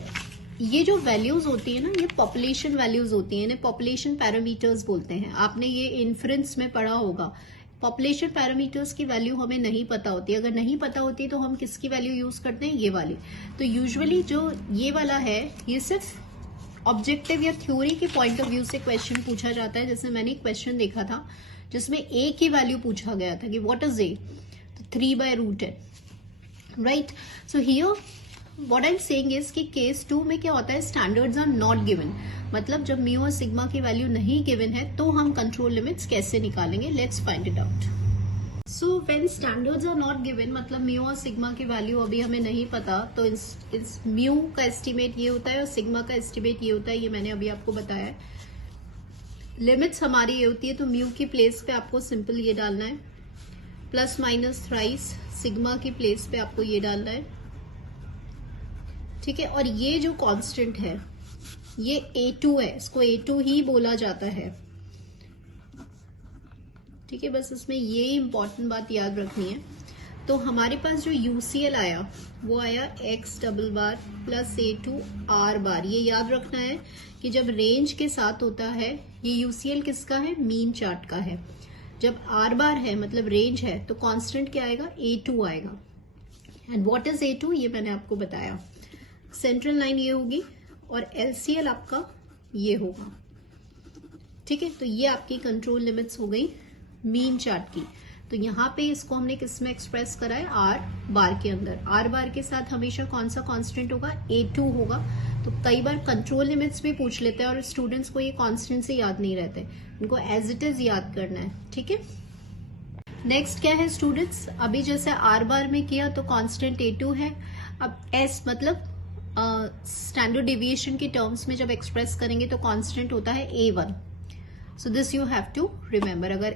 ये जो वैल्यूज होती है ना, ये पॉपुलेशन वैल्यूज होती है, इन्हें पॉपुलेशन पैरामीटर्स बोलते हैं। आपने ये इन्फ्रेंस में पढ़ा होगा। पॉपुलेशन पैरामीटर्स की वैल्यू हमें नहीं पता होती, अगर नहीं पता होती तो हम किसकी वैल्यू यूज करते हैं, ये वाली। तो यूजुअली जो ये वाला है, ये सिर्फ ऑब्जेक्टिव या थ्योरी के पॉइंट ऑफ व्यू से क्वेश्चन पूछा जाता है। जैसे मैंने एक क्वेश्चन देखा था जिसमें ए की वैल्यू पूछा गया था कि व्हाट इज ए, तो 3 by root n, right. So here what I am saying is कि केस 2 में क्या होता है, स्टैंडर्ड्स आर नॉट गिवन, मतलब जब म्यू और सिग्मा की वैल्यू नहीं गिवन है तो हम कंट्रोल लिमिट्स कैसे निकालेंगे, let's find it out. So when standards are not given, मतलब म्यू और सिग्मा की वैल्यू अभी हमें नहीं पता, तो इस म्यू का एस्टिमेट ये होता है और सिग्मा का एस्टिमेट ये होता है, ये मैंने अभी आपको बताया है। लिमिट्स हमारी ये होती है, तो म्यू की प्लेस पे आपको सिंपल ये डालना है, प्लस माइनस थ्राइस सिग्मा की प्लेस पे आपको ये डालना है, ठीक है। और ये जो कांस्टेंट है ये A2 है, इसको A2 ही बोला जाता है, ठीक है। बस इसमें ये इंपॉर्टेंट बात याद रखनी है। तो हमारे पास जो UCL आया वो आया x डबल बार प्लस A2 R बार। ये याद रखना है कि जब रेंज के साथ होता है, ये UCL किसका है, मीन चार्ट का है। जब R बार है मतलब रेंज है, तो कांस्टेंट क्या आएगा, A2 आएगा। एंड व्हाट इज A2, ये मैंने आपको बताया। सेंट्रल लाइन ये होगी और LCL आपका ये होगा, ठीक है। तो ये आपकी कंट्रोल लिमिट्स हो गई मीन चार्ट की। तो यहाँ पे इसको हमने किस में एक्सप्रेस करा है, R बार के अंदर। R बार के साथ हमेशा कौन सा कांस्टेंट होगा, A2 होगा। तो कई बार कंट्रोल लिमिट्स भी पूछ लेते हैं और स्टूडेंट्स को ये कांस्टेंट से याद नहीं रहते, उनको एज इट इज याद करना है, ठीक है। नेक्स्ट क्या है स्टूडेंट्स, अभी जैसे R बार में किया तो कांस्टेंट A2 है। अब S मतलब स्टैंडर्ड डेविएशन के टर्म्स में जब एक्सप्रेस करेंगे तो कांस्टेंट होता है A1। So this you have to remember, अगर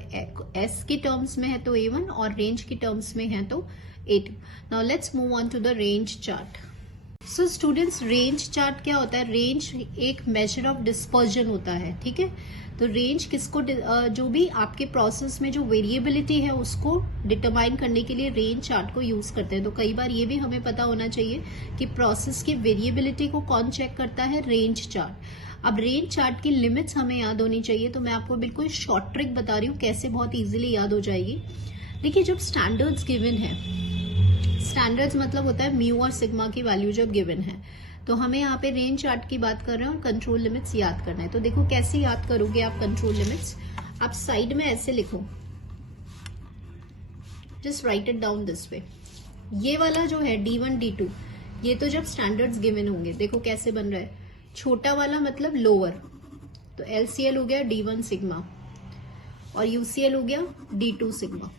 S के टर्म्स में है तो A1 और रेंज के टर्म्स में है तो A2। Now let's move on to the range chart. So students, range chart क्या होता है, रेंज एक मेजर ऑफ डिस्पर्जन होता है, ठीक है। तो रेंज किसको, जो भी आपके प्रोसेस में जो वेरिएबिलिटी है उसको डिटरमाइन करने के लिए रेंज चार्ट को यूज करते हैं। तो कई बार ये भी हमें पता होना चाहिए कि प्रोसेस की वेरिएबिलिटी को कौन चेक करता है, रेंज चार्ट। अब रेंज चार्ट की लिमिट्स हमें याद होनी चाहिए, तो मैं आपको बिल्कुल शॉर्ट ट्रिक बता रही हूँ कैसे बहुत इजीली याद हो जाएगी। देखिए, जब स्टैंडर्ड्स गिवन है, स्टैंडर्ड्स मतलब होता है म्यू और सिग्मा की वैल्यू जब गिवन है, तो हमें यहाँ पे रेंज चार्ट की बात कर रहे हैं और कंट्रोल लिमिट्स याद करना है। तो देखो कैसे याद करोगे आप कंट्रोल लिमिट्स, आप साइड में ऐसे लिखो, just right it down this way. ये वाला जो है D1 D2, ये तो जब स्टैंडर्ड्स गिवन होंगे, देखो कैसे बन रहा है, छोटा वाला मतलब लोअर, तो LCL हो गया D1 सिग्मा और UCL हो गया D2 सिग्मा,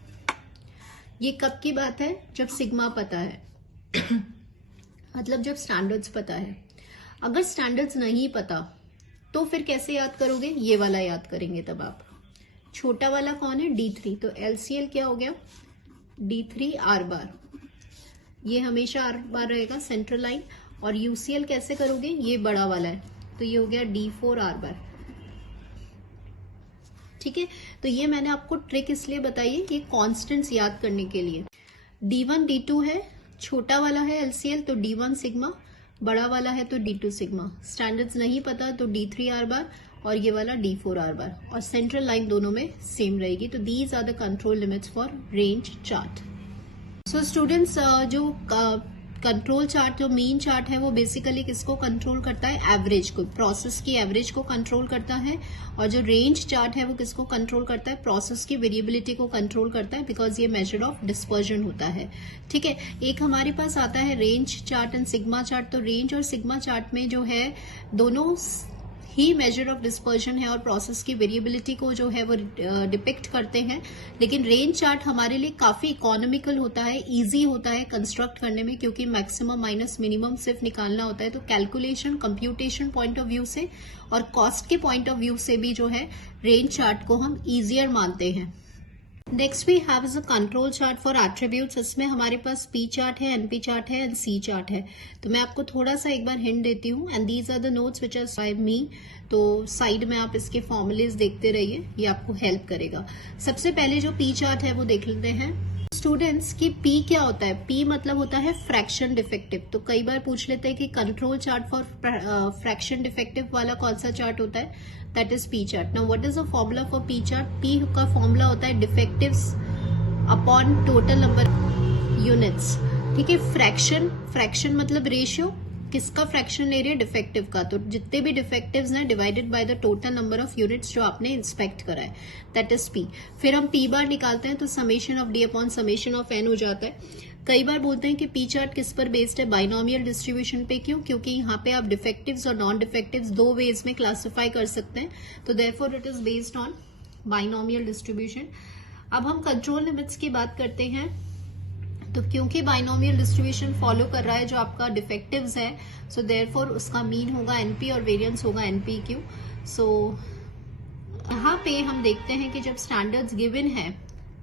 ये कब की बात है? जब सिग्मा पता है मतलब जब स्टैंडर्ड्स पता है। अगर स्टैंडर्ड्स नहीं पता तो फिर कैसे याद करोगे? ये वाला याद करेंगे तब आप। छोटा वाला कौन है? D3। तो LCL क्या हो गया? D3 R बार। ये हमेशा R बार रहेगा सेंट्रल लाइन। और UCL कैसे करोगे? ये बड़ा वाला है तो ये हो गया D4 R बार। ठीक है, तो ये मैंने आपको ट्रिक इसलिए बताई है कि कॉन्स्टेंट्स याद करने के लिए। D1 D2 है, छोटा वाला है LCL तो D1 सिग्मा, बड़ा वाला है तो D2 सिग्मा। स्टैंडर्ड्स नहीं पता तो D3 R बार और ये वाला D4 R बार, और सेंट्रल लाइन दोनों में सेम रहेगी। तो these are the control limits for range chart. So students, जो कंट्रोल चार्ट, जो मीन चार्ट है, वो बेसिकली किसको कंट्रोल करता है? एवरेज को, प्रोसेस की एवरेज को कंट्रोल करता है। और जो रेंज चार्ट है वो किसको कंट्रोल करता है? प्रोसेस की वेरिएबिलिटी को कंट्रोल करता है, बिकॉज ये मेजर ऑफ डिस्पर्जन होता है। ठीक है, एक हमारे पास आता है range chart and sigma chart. तो रेंज और सिग्मा चार्ट में जो है दोनों ही मेजर ऑफ डिस्पर्जन है और प्रोसेस की वेरिएबिलिटी को जो है वो डिपिक्ट करते हैं। लेकिन रेंज चार्ट हमारे लिए काफी इकोनॉमिकल होता है, इजी होता है कंस्ट्रक्ट करने में, क्योंकि मैक्सिमम माइनस मिनिमम सिर्फ निकालना होता है। तो calculation, computation point of view से और कॉस्ट के पॉइंट ऑफ व्यू से भी जो है रेंज चार्ट को हम इजियर मानते हैं। Next we have is a control chart for attributes. इसमें हमारे पास पी चार्ट है, एनपी चार्ट है एंड सी चार्ट है। तो मैं आपको थोड़ा सा एक बार हिंट देती हूँ, and these are the notes which are by me. तो साइड में आप इसके फॉर्मुलेज देखते रहिए, ये आपको हेल्प करेगा। सबसे पहले जो पी चार्ट है वो देख लेते हैं स्टूडेंट्स की। पी क्या होता है? पी मतलब होता है फ्रैक्शन डिफेक्टिव। तो कई बार पूछ लेते हैं कि control chart for fraction defective वाला कौन सा चार्ट होता है? That is P chart. Now what is the formula for P chart? P का फॉर्मूला होता है डिफेक्टिव्स अपॉन टोटल नंबर यूनिट्स। ठीक है, फ्रैक्शन मतलब रेशियो, किसका फ्रैक्शन ले रही है? डिफेक्टिव का। तो जितने भी डिफेक्टिव्स हैं divided by the total number of units जो आपने इंस्पेक्ट करा है, दैट इज पी। फिर हम पी बार निकालते हैं तो summation of d upon summation of n हो जाता है। कई बार बोलते हैं कि पी चार्ट किस पर बेस्ड है? बाइनोमियल डिस्ट्रीब्यूशन पे। क्यों? क्योंकि यहाँ पे आप डिफेक्टिव्स और नॉन डिफेक्टिव्स दो वेज में क्लासिफाई कर सकते हैं। तो therefore it is based on binomial distribution. अब हम कंट्रोल लिमिट्स की बात करते हैं। तो क्योंकि बाइनोमियल डिस्ट्रीब्यूशन फॉलो कर रहा है जो आपका डिफेक्टिव्स है, सो देयरफॉर उसका मीन होगा एनपी और वेरिएंस होगा एनपीक्यू। सो यहाँ पे हम देखते हैं कि जब स्टैंडर्ड्स गिवन है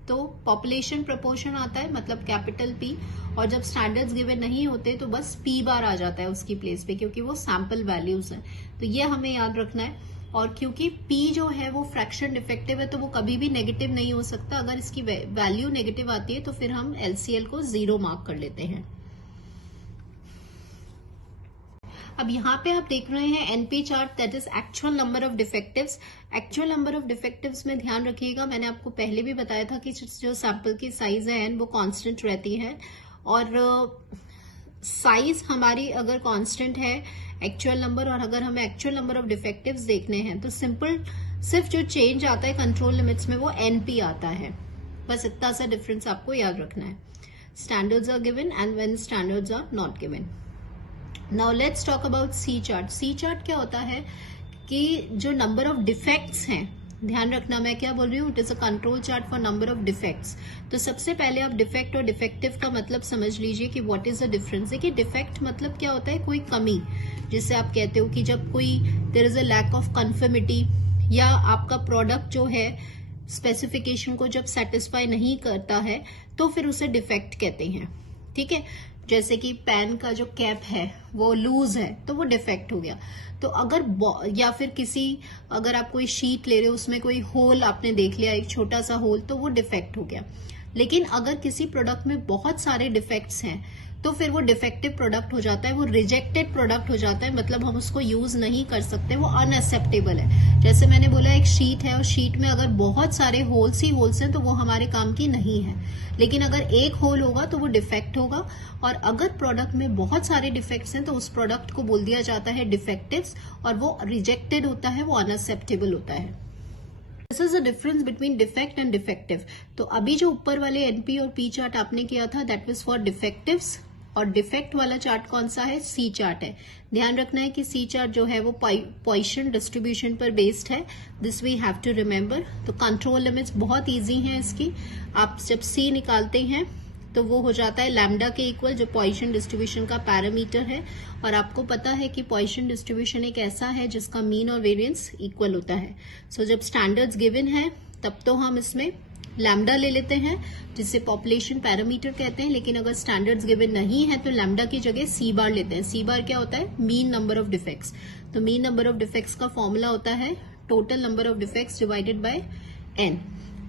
तो पॉपुलेशन प्रोपोर्शन आता है, मतलब कैपिटल पी, और जब स्टैंडर्ड्स गिवन नहीं होते तो बस पी बार आ जाता है उसकी प्लेस पे, क्योंकि वो सैंपल वैल्यूज है। तो ये हमें याद रखना है। और क्योंकि P जो है वो फ्रैक्शन डिफेक्टिव है तो वो कभी भी नेगेटिव नहीं हो सकता। अगर इसकी वैल्यू नेगेटिव आती है तो फिर हम LCL को 0 मार्क कर लेते हैं। अब यहाँ पे आप देख रहे हैं NP chart, that is actual number of डिफेक्टिव्स। Actual number of डिफेक्टिव्स में ध्यान रखिएगा, मैंने आपको पहले भी बताया था कि जो सैंपल की साइज है एन वो कांस्टेंट रहती है, और साइज हमारी अगर कांस्टेंट है एक्चुअल नंबर, और अगर हमें एक्चुअल नंबर ऑफ डिफेक्टिव्स देखने हैं तो सिर्फ जो चेंज आता है कंट्रोल लिमिट्स में वो एनपी आता है। बस इतना सा डिफरेंस आपको याद रखना है। Standards are given and when standards are not given. Now let's talk about C chart. C chart क्या होता है कि जो नंबर ऑफ डिफेक्ट्स हैं, ध्यान रखना मैं क्या बोल रही हूँ, it is a control chart for number of defects. तो सबसे पहले आप डिफेक्ट और डिफेक्टिव का मतलब समझ लीजिए कि व्हाट इज द डिफरेंस। देखिए डिफेक्ट मतलब क्या होता है? कोई कमी, जिससे आप कहते हो कि जब कोई there is a lack of conformity, या आपका प्रोडक्ट जो है स्पेसिफिकेशन को जब सेटिस्फाई नहीं करता है तो फिर उसे डिफेक्ट कहते हैं। ठीक है, जैसे कि पेन का जो कैप है वो लूज है तो वो डिफेक्ट हो गया। तो अगर या फिर अगर आप कोई शीट ले रहे हो उसमें कोई होल आपने देख लिया, एक छोटा सा होल, तो वो डिफेक्ट हो गया। लेकिन अगर किसी प्रोडक्ट में बहुत सारे डिफेक्ट्स हैं तो फिर वो डिफेक्टिव प्रोडक्ट हो जाता है, वो रिजेक्टेड प्रोडक्ट हो जाता है, मतलब हम उसको यूज नहीं कर सकते, वो अनएक्सेप्टेबल है। जैसे मैंने बोला एक शीट है और शीट में अगर बहुत सारे होल्स ही होल्स हैं तो वो हमारे काम की नहीं है। लेकिन अगर एक होल होगा तो वो डिफेक्ट होगा, और अगर प्रोडक्ट में बहुत सारे डिफेक्ट्स हैं तो उस प्रोडक्ट को बोल दिया जाता है डिफेक्टिव्स, और वो रिजेक्टेड होता है, वो अनएक्सेप्टेबल होता है। This is the difference between defect and defective. तो अभी जो ऊपर वाले एनपी और पी चार्ट आपने किया था दैट वाज फॉर डिफेक्टिव्स, और डिफेक्ट वाला चार्ट कौन सा है, सी चार्ट है। ध्यान रखना है कि सी चार्ट जो है वो पॉइसन डिस्ट्रीब्यूशन पर बेस्ड है, this we have to remember. तो कंट्रोल लिमिट्स बहुत इजी हैं इसकी, आप जब सी निकालते हैं तो वो हो जाता है लैम्डा के इक्वल, जो पॉइसन डिस्ट्रीब्यूशन का पैरामीटर है। और आपको पता है कि पॉइसन डिस्ट्रीब्यूशन एक ऐसा है जिसका मीन और वेरिएंस इक्वल होता है। सो जब स्टैंडर्ड्स गिवन है तब तो हम इसमें लैम्डा ले लेते हैं, जिसे पॉपुलेशन पैरामीटर कहते हैं। लेकिन अगर स्टैंडर्ड्स गिवन नहीं है तो लैम्डा की जगह सी बार लेते हैं। सी बार क्या होता है, मीन नंबर ऑफ डिफेक्ट्स। तो मीन नंबर ऑफ डिफेक्ट्स का फॉर्मूला होता है total number of defects divided by N.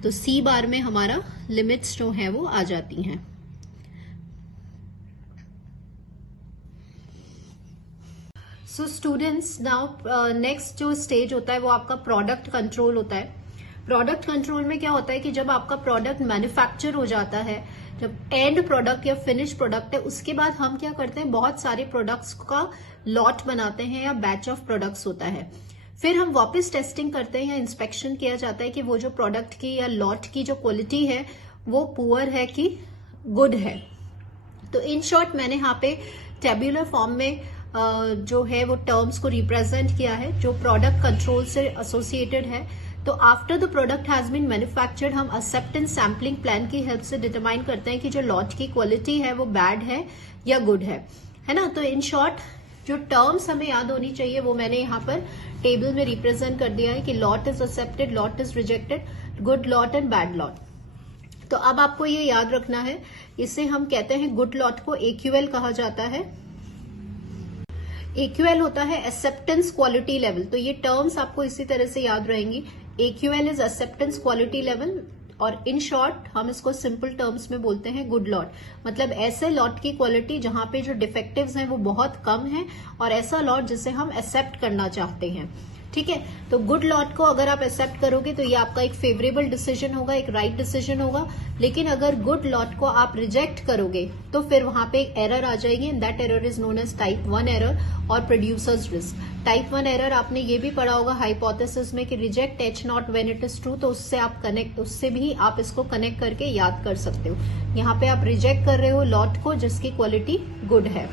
तो सी बार में हमारा लिमिट्स जो है वो आ जाती हैं। सो स्टूडेंट्स, नाउ नेक्स्ट जो स्टेज होता है वो आपका प्रोडक्ट कंट्रोल होता है। प्रोडक्ट कंट्रोल में क्या होता है कि जब आपका प्रोडक्ट मैन्युफैक्चर हो जाता है, जब एंड प्रोडक्ट या फिनिश प्रोडक्ट है, उसके बाद हम क्या करते हैं, बहुत सारे प्रोडक्ट्स का लॉट बनाते हैं या बैच ऑफ प्रोडक्ट्स होता है। फिर हम वापस टेस्टिंग करते हैं या इंस्पेक्शन किया जाता है कि वो जो प्रोडक्ट की या लॉट की जो क्वालिटी है वो पुअर है कि गुड है। तो इन शॉर्ट मैंने यहाँ पे टेब्यूलर फॉर्म में जो है वो टर्म्स को रिप्रेजेंट किया है जो प्रोडक्ट कंट्रोल से एसोसिएटेड है। तो after the product has been manufactured हम एक्सेप्टेंस सैम्पलिंग प्लान की हेल्प से डिटरमाइन करते हैं कि जो लॉट की क्वालिटी है वो बैड है या गुड है ना। तो इन शॉर्ट जो टर्म्स हमें याद होनी चाहिए वो मैंने यहाँ पर टेबल में रिप्रेजेंट कर दिया है कि lot is accepted, lot is rejected, good lot and bad lot. तो अब आपको ये याद रखना है, इसे हम कहते हैं गुड लॉट को AQL कहा जाता है। AQL होता है एक्सेप्टेंस क्वालिटी लेवल। तो ये टर्म्स आपको इसी तरह से याद रहेंगी। AQL is acceptance quality level, और इन शॉर्ट हम इसको सिंपल टर्म्स में बोलते हैं गुड लॉट। मतलब ऐसे लॉट की क्वालिटी जहां पे जो डिफेक्टिव्स हैं वो बहुत कम है, और ऐसा लॉट जिसे हम एक्सेप्ट करना चाहते हैं। ठीक है, तो गुड लॉट को अगर आप एक्सेप्ट करोगे तो ये आपका एक फेवरेबल डिसीजन होगा, एक राइट डिसीजन होगा। लेकिन अगर गुड लॉट को आप रिजेक्ट करोगे तो फिर वहां पे एक एरर आ जाएगी, and that error is known as type 1 error और प्रोड्यूसर्स रिस्क। टाइप 1 एरर आपने ये भी पढ़ा होगा हाइपोथेसिस में कि reject H0 when it is true, तो उससे आप कनेक्ट, उससे भी आप इसको कनेक्ट करके याद कर सकते हो। यहाँ पे आप रिजेक्ट कर रहे हो लॉट को जिसकी क्वालिटी गुड है।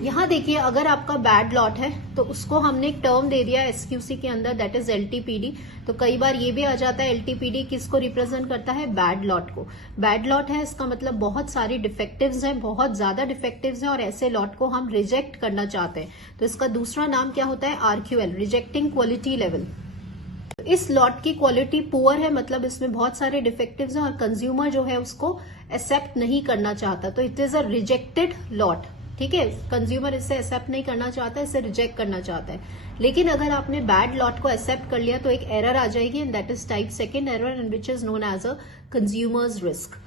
यहां देखिए, अगर आपका बैड लॉट है तो उसको हमने एक टर्म दे दिया SQC के अंदर, दैट इज LTPD। तो कई बार ये भी आ जाता है LTPD किसको रिप्रेजेंट करता है, बैड लॉट को। बैड लॉट है इसका मतलब बहुत सारी डिफेक्टिव्स हैं, बहुत ज्यादा डिफेक्टिव्स हैं, और ऐसे लॉट को हम रिजेक्ट करना चाहते हैं। तो इसका दूसरा नाम क्या होता है, RQL, रिजेक्टिंग क्वालिटी लेवल। इस लॉट की क्वालिटी पुअर है, मतलब इसमें बहुत सारे डिफेक्टिव्स हैं और कंज्यूमर जो है उसको एक्सेप्ट नहीं करना चाहता, तो it is a rejected lot. ठीक है, कंज्यूमर इसे एक्सेप्ट नहीं करना चाहता, इसे रिजेक्ट करना चाहता है। लेकिन अगर आपने बैड लॉट को एक्सेप्ट कर लिया तो एक एरर आ जाएगी, and that is type 2 error, and which is known as a consumer's risk.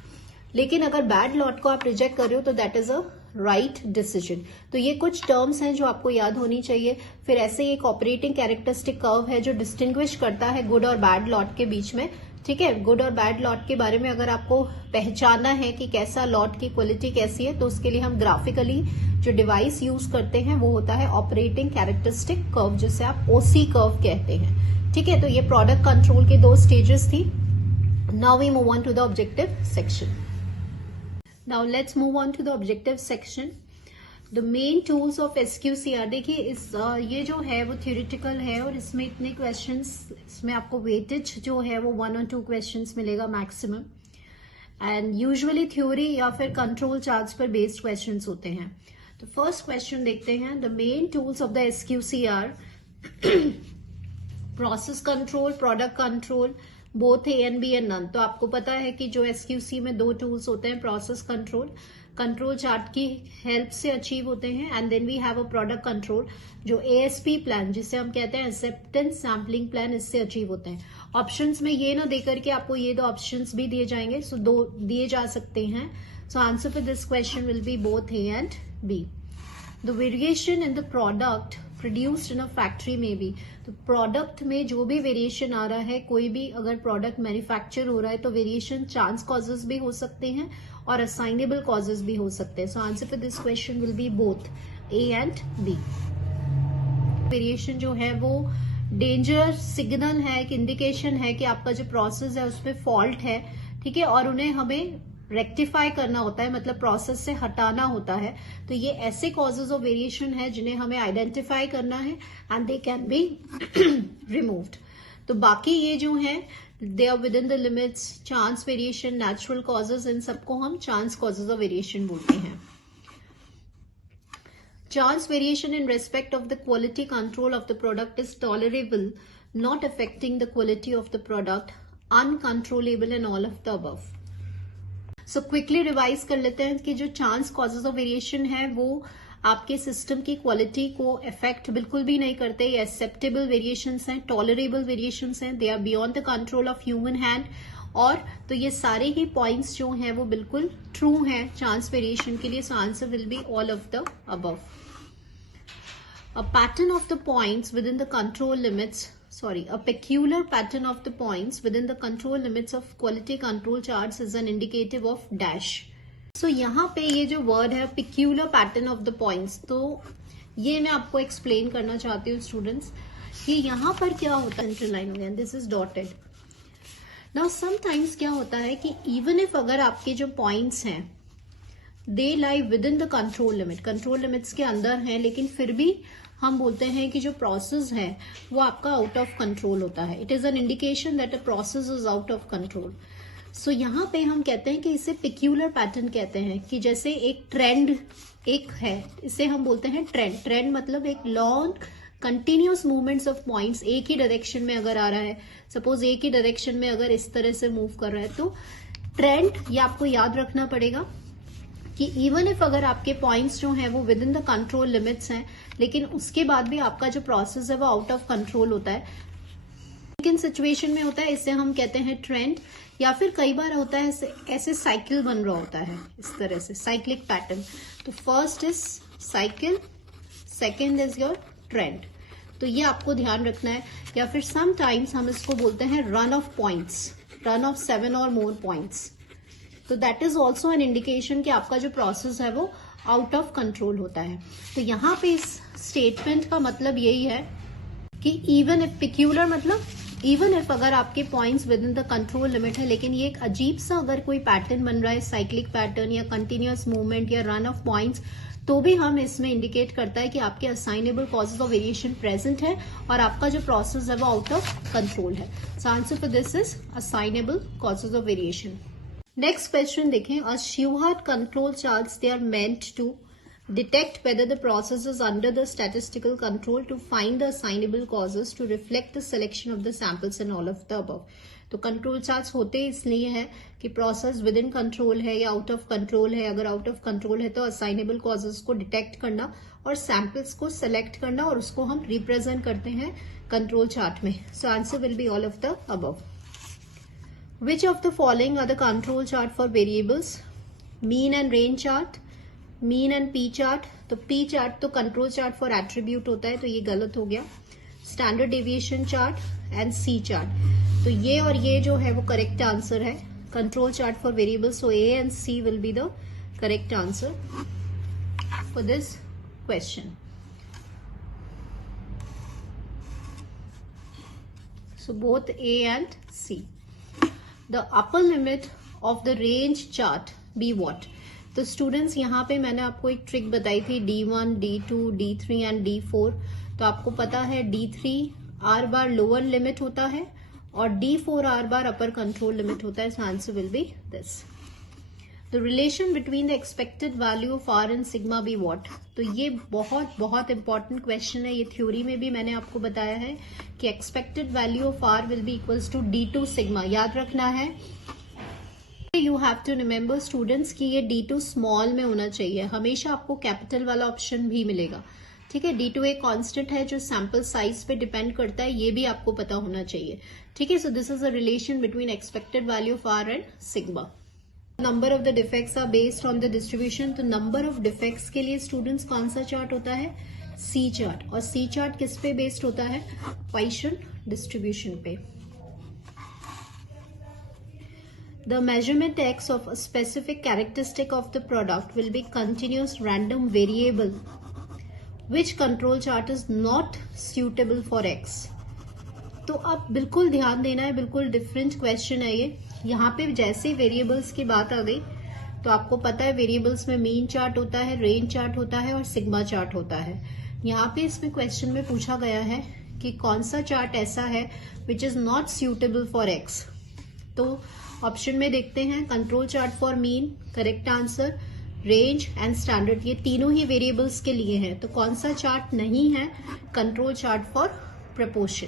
लेकिन अगर बैड लॉट को आप रिजेक्ट कर रहे हो तो that is a right decision. तो ये कुछ टर्म्स हैं जो आपको याद होनी चाहिए। फिर ऐसे ही एक ऑपरेटिंग कैरेक्टरिस्टिक कर्व है जो डिस्टिंग्विश करता है गुड और बैड लॉट के बीच में। ठीक है, गुड और बैड लॉट के बारे में अगर आपको पहचानना है कि कैसा लॉट की क्वालिटी कैसी है, तो उसके लिए हम ग्राफिकली जो डिवाइस यूज करते हैं वो होता है ऑपरेटिंग कैरेक्टरिस्टिक कर्व, जिसे आप OC कर्व कहते हैं। ठीक है, तो ये प्रोडक्ट कंट्रोल के 2 स्टेजेस थी। Now we move on to the objective section. Now let's move on to the objective section. The main tools of SQCR। देखिए ये जो है वो थ्योरेटिकल है, और इसमें इतने क्वेश्चंस, इसमें आपको वेटेज जो है वो 1 और 2 क्वेश्चंस मिलेगा मैक्सिमम, एंड यूजुअली थ्योरी या फिर कंट्रोल चार्ट्स पर बेस्ड क्वेश्चंस होते हैं। तो फर्स्ट क्वेश्चन देखते हैं, the main tools of the SQCR, process control, product control, both A and B and none। तो आपको पता है कि जो SQC में 2 टूल्स होते हैं, प्रोसेस कंट्रोल, कंट्रोल चार्ट की हेल्प से अचीव होते हैं, and then we have a product control जो ASP प्लान, जिसे हम कहते हैं एक्सेप्टेंस सैम्पलिंग प्लान, इससे अचीव होते हैं। ऑप्शंस में ये ना देकर के आपको ये 2 ऑप्शंस भी दिए जाएंगे, सो 2 दिए जा सकते हैं। सो answer for this question will B both A and B। The variation in the product produced in a factory में भी, तो प्रोडक्ट में जो भी वेरिएशन आ रहा है, कोई भी अगर प्रोडक्ट मैन्युफैक्चर हो रहा है तो वेरिएशन चांस कॉजेज भी हो सकते हैं और असाइनेबल कॉजेज भी हो सकते हैं। सो answer for this question will B both A and B। Variation जो है वो डेंजर सिग्नल है, एक इंडिकेशन है कि आपका जो प्रोसेस है उसमें फॉल्ट है। ठीक है, और उन्हें हमें रेक्टिफाई करना होता है, मतलब प्रोसेस से हटाना होता है, तो ये ऐसे कॉजेज ऑफ वेरिएशन है जिन्हें हमें आइडेंटिफाई करना है and they can be removed. तो बाकी ये जो है they are within the limits, chance variation, natural causes, इन सबको हम चांस कॉजेज ऑफ वेरिएशन बोलते हैं। Chance variation in respect of the quality control of the product is tolerable, not affecting the quality of the product, uncontrollable and all of the above. So quickly revise कर लेते हैं कि जो chance causes of variation है वो आपके सिस्टम की क्वालिटी को अफेक्ट बिल्कुल भी नहीं करते। ये एक्सेप्टेबल वेरिएशंस हैं, टॉलरेबल वेरिएशंस हैं, they are beyond the control of human hand. और तो ये सारे ही पॉइंट्स जो हैं वो बिल्कुल ट्रू हैं चांस वेरिएशन के लिए। So answer will be all of the above. A pattern of the points within the control limits, a peculiar pattern of the points within the control limits of quality control charts is an indicative of dash. So यहाँ पे ये जो word है peculiar pattern of the points, तो ये मैं आपको explain करना चाहती हूँ स्टूडेंट्स कि यहाँ पर क्या होता है, सेंट्रल लाइन हो गया, this is dotted. Now sometimes क्या होता है कि even if अगर आपके जो points हैं they lie within the control limit, control limits के अंदर हैं, लेकिन फिर भी हम बोलते हैं कि जो प्रोसेस है वो आपका आउट ऑफ कंट्रोल होता है। It is an indication that a process is out of control. So यहाँ पे हम कहते हैं कि इसे पिक्यूलर पैटर्न कहते हैं, कि जैसे एक ट्रेंड एक है, इसे हम बोलते हैं ट्रेंड। ट्रेंड मतलब एक long continuous movements of points एक ही डायरेक्शन में अगर आ रहा है, सपोज एक ही डायरेक्शन में अगर इस तरह से मूव कर रहा है, तो ट्रेंड ये आपको याद रखना पड़ेगा कि इवन इफ अगर आपके पॉइंट्स जो हैं वो with in the control limits हैं, लेकिन उसके बाद भी आपका जो प्रोसेस है वो आउट ऑफ कंट्रोल होता है। किन सिचुएशन में होता है, इसे हम कहते हैं ट्रेंड, या फिर कई बार होता है ऐसे साइकिल बन रहा होता है इस तरह से, साइक्लिक पैटर्न। तो first is cycle, second is your trend, तो ये आपको ध्यान रखना है। या फिर समटाइम्स हम इसको बोलते हैं run of points, run of 7 और मोर पॉइंट्स। तो that is also an indication कि आपका जो प्रोसेस है वो आउट ऑफ कंट्रोल होता है। तो यहाँ पे इस स्टेटमेंट का मतलब यही है कि इवन इफ, पिक्यूलर मतलब इवन इफ अगर आपके points with in the control limit है, लेकिन ये एक अजीब सा अगर कोई पैटर्न बन रहा है, साइक्लिक पैटर्न या कंटिन्यूअस मूवमेंट या रन ऑफ पॉइंट्स, तो भी हम इसमें इंडिकेट करता है कि आपके assignable causes of variation present है और आपका जो प्रोसेस है वो आउट ऑफ कंट्रोल है। So answer for this is assignable causes of variation. Next question देखें, अ Shewhart control charts, they are meant to detect whether the process is under the statistical control to find the assignable causes to reflect the selection of the samples and all of the above. तो कंट्रोल चार्ट्स होते इसलिए हैं कि प्रोसेस विद इन कंट्रोल है या आउट ऑफ कंट्रोल है। अगर आउट ऑफ कंट्रोल है तो असाइनेबल कॉजेज को डिटेक्ट करना और सैंपल्स को सेलेक्ट करना, और उसको हम रिप्रेजेंट करते हैं कंट्रोल चार्ट में। So answer will be all of the above. Which of the following are the control chart for variables? Mean and range chart, mean and P chart. तो P chart तो control chart for attribute होता है, तो ये गलत हो गया। Standard deviation chart and C chart. तो ये और ये जो है वो correct answer है। Control chart for variables, so A and C will be the correct answer for this question. So both A and C. The upper limit of the range chart be what? तो स्टूडेंट्स यहाँ पे मैंने आपको एक ट्रिक बताई थी, D1, D2, D3 and D4। तो आपको पता है D3 R बार लोअर लिमिट होता है और D4 R बार अपर कंट्रोल लिमिट होता है। So answer will be this. The relation between the expected value of R and sigma be what? तो ये बहुत बहुत इंपॉर्टेंट क्वेश्चन है। ये थ्योरी में भी मैंने आपको बताया है कि expected value of R will be equals to D2 sigma. याद रखना है, you have to remember students कि ये D2 स्मॉल में होना चाहिए। हमेशा आपको कैपिटल वाला ऑप्शन भी मिलेगा, ठीक है। D2 एक कांस्टेंट है जो सैंपल साइज पे डिपेंड करता है, ये भी आपको पता होना चाहिए, ठीक है। So this is a relation between expected value of R and sigma. Number of the defects are based on the distribution. तो नंबर ऑफ डिफेक्ट्स के लिए स्टूडेंट्स कौन सा चार्ट होता है? C chart. और सी चार्ट किस पे बेस्ड होता है? पॉइसन डिस्ट्रीब्यूशन पे। The measurement x of a specific characteristic of the product will be continuous random variable. Which control chart is not suitable for x? तो अब बिल्कुल ध्यान देना है, बिल्कुल डिफरेंट क्वेश्चन है ये। यहाँ पे जैसे वेरिएबल्स की बात आ गई तो आपको पता है वेरिएबल्स में मीन चार्ट होता है, रेंज चार्ट होता है और सिग्मा चार्ट होता है। यहाँ पे इसमें क्वेश्चन में पूछा गया है कि कौन सा चार्ट ऐसा है which is not suitable for x. तो ऑप्शन में देखते हैं control chart for mean, correct answer, range and standard, ये तीनों ही वेरिएबल्स के लिए हैं। तो कौन सा चार्ट नहीं है? Control chart for proportion.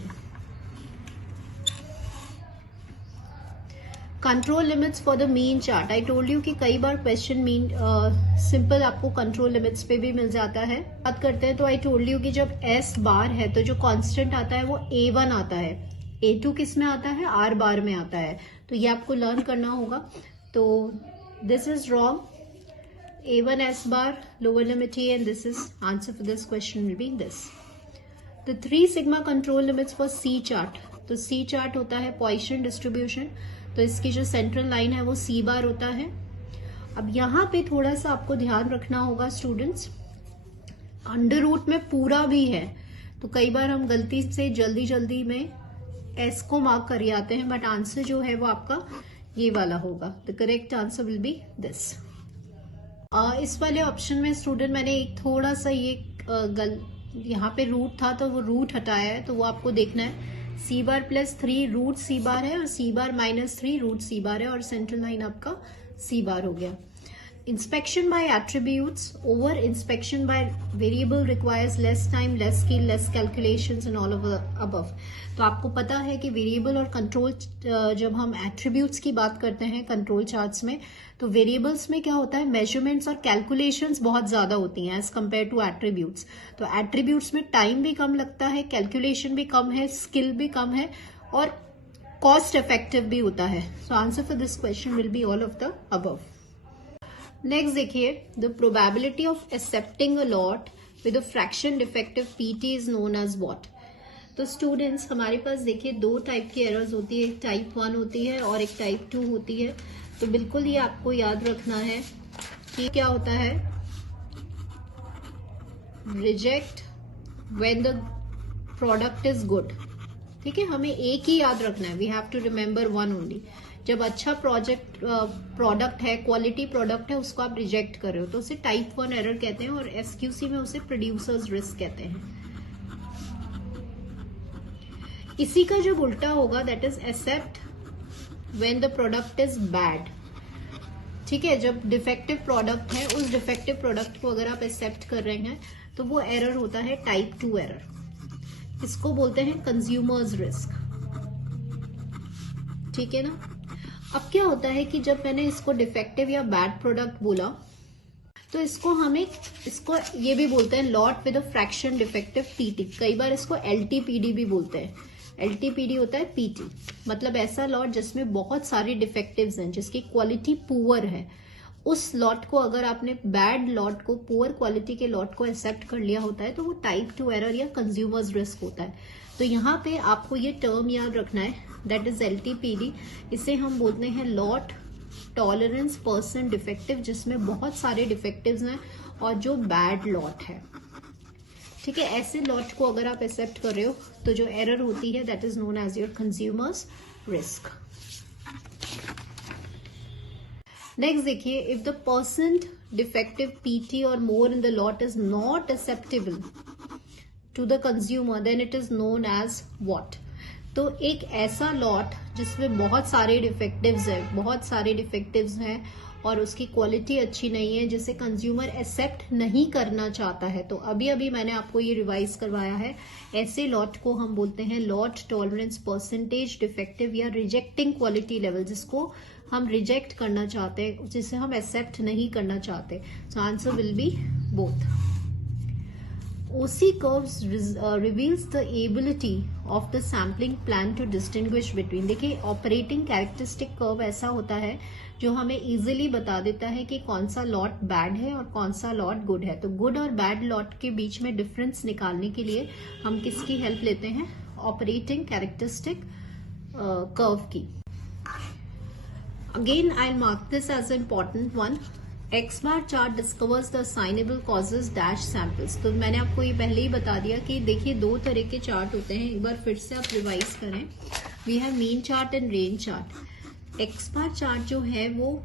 Control limits for the mean chart, I told you कि कई बार क्वेश्चन मीन सिंपल आपको कंट्रोल लिमिट्स पे भी मिल जाता है। बात करते हैं तो आई टोल्ड यू कि जब एस बार है तो जो कांस्टेंट आता है वो A1 आता है, A2 किस में आता है? R बार में आता है। तो ये आपको लर्न करना होगा। तो this is wrong, A1 S bar, lower limit A, and this is answer for this question will be this. The 3 sigma control limits for C chart. तो C chart होता है Poisson distribution, तो इसकी जो सेंट्रल लाइन है वो C बार होता है। अब यहाँ पे थोड़ा सा आपको ध्यान रखना होगा स्टूडेंट्स, अंडर रूट में पूरा भी है, तो कई बार हम गलती से जल्दी जल्दी में S को मार्क कर आते हैं, बट आंसर जो है वो आपका ये वाला होगा। The correct answer will be this. इस वाले ऑप्शन में स्टूडेंट मैंने एक थोड़ा सा ये यहाँ पे रूट था तो वो रूट हटाया है, तो वो आपको देखना है। C bar plus 3 root C bar है और C बार माइनस 3 रूट C बार है और सेंट्रल लाइन आपका C बार हो गया। Inspection by attributes over inspection by variable requires less time, less skill, less calculations and all of above. तो आपको पता है कि वेरिएबल और कंट्रोल, जब हम एट्रीब्यूट्स की बात करते हैं कंट्रोल चार्ट्स में, तो वेरिएबल्स में क्या होता है, मेजरमेंट्स और कैलकुलेशंस बहुत ज्यादा होती हैं एज कंपेयर टू एट्रीब्यूट्स। तो एट्रीब्यूट्स में टाइम भी कम लगता है, कैलकुलेशन भी कम है, स्किल भी कम है और कॉस्ट इफेक्टिव भी होता है। So answer for this question will be all of the above. Next देखिए, the probability of accepting a lot with a fraction defective PT is known as what. तो स्टूडेंट्स हमारे पास देखिए 2 टाइप की एरर्स होती है, एक टाइप 1 होती है और एक टाइप 2 होती है। तो बिल्कुल ये आपको याद रखना है कि क्या होता है, reject when the product is good. ठीक है, हमें एक ही याद रखना है, we have to remember one only. जब अच्छा प्रोडक्ट है, क्वालिटी प्रोडक्ट है, उसको आप रिजेक्ट कर रहे हो तो उसे टाइप 1 एरर कहते हैं और SQC में उसे प्रोड्यूसर्स रिस्क कहते हैं। इसी का जब उल्टा होगा, that is except when the product is bad. ठीक है, जब डिफेक्टिव प्रोडक्ट है, उस डिफेक्टिव प्रोडक्ट को अगर आप एक्सेप्ट कर रहे हैं तो वो एरर होता है टाइप 2 एरर। इसको बोलते हैं कंज्यूमर्स रिस्क। ठीक है ना। अब क्या होता है कि जब मैंने इसको डिफेक्टिव या बैड प्रोडक्ट बोला तो इसको ये भी बोलते हैं lot with a fraction defective PT. कई बार इसको LTPD भी बोलते हैं। LTPD होता है PT, मतलब ऐसा लॉट जिसमें बहुत सारे डिफेक्टिव्स हैं, जिसकी क्वालिटी पुअर है। उस लॉट को अगर आपने बैड लॉट को, पुअर क्वालिटी के लॉट को एक्सेप्ट कर लिया होता है तो वो टाइप 2 एरर या कंज्यूमर्स रिस्क होता है। तो यहाँ पे आपको ये टर्म याद रखना है, दैट इज LTPD। इसे हम बोलते हैं लॉट टॉलरेंस परसेंट डिफेक्टिव, जिसमें बहुत सारे डिफेक्टिव्स हैं और जो बैड लॉट है। ठीक है, ऐसे लॉट को अगर आप एक्सेप्ट कर रहे हो तो जो एरर होती है that is known as your consumer's risk. Next देखिए, if the percent defective PT or more in the lot is not acceptable to the consumer then it is known as what. तो एक ऐसा लॉट जिसमें बहुत सारे डिफेक्टिव्स हैं और उसकी क्वालिटी अच्छी नहीं है, जिसे कंज्यूमर एक्सेप्ट नहीं करना चाहता है, तो अभी मैंने आपको ये रिवाइज करवाया है। ऐसे लॉट को हम बोलते हैं लॉट टॉलरेंस परसेंटेज डिफेक्टिव या रिजेक्टिंग क्वालिटी लेवल, जिसको हम रिजेक्ट करना चाहते हैं, जिसे हम एक्सेप्ट नहीं करना चाहते। So answer will be both. OC curves reveals the ability of the sampling plan to distinguish between। देखिए, ऑपरेटिंग कैरेक्टरिस्टिक कर्व ऐसा होता है जो हमें इजीली बता देता है कि कौन सा लॉट बैड है और कौन सा लॉट गुड है। तो गुड और बैड लॉट के बीच में डिफरेंस निकालने के लिए हम किसकी हेल्प लेते हैं? ऑपरेटिंग कैरेक्टरिस्टिक कर्व की। Again I mark this as important one. X bar chart discovers the assignable causes dash samples. तो मैंने आपको ये पहले ही बता दिया कि देखिए 2 तरह के चार्ट होते हैं, एक बार फिर से आप रिवाइज करें। We have mean chart and range chart. X bar chart जो है वो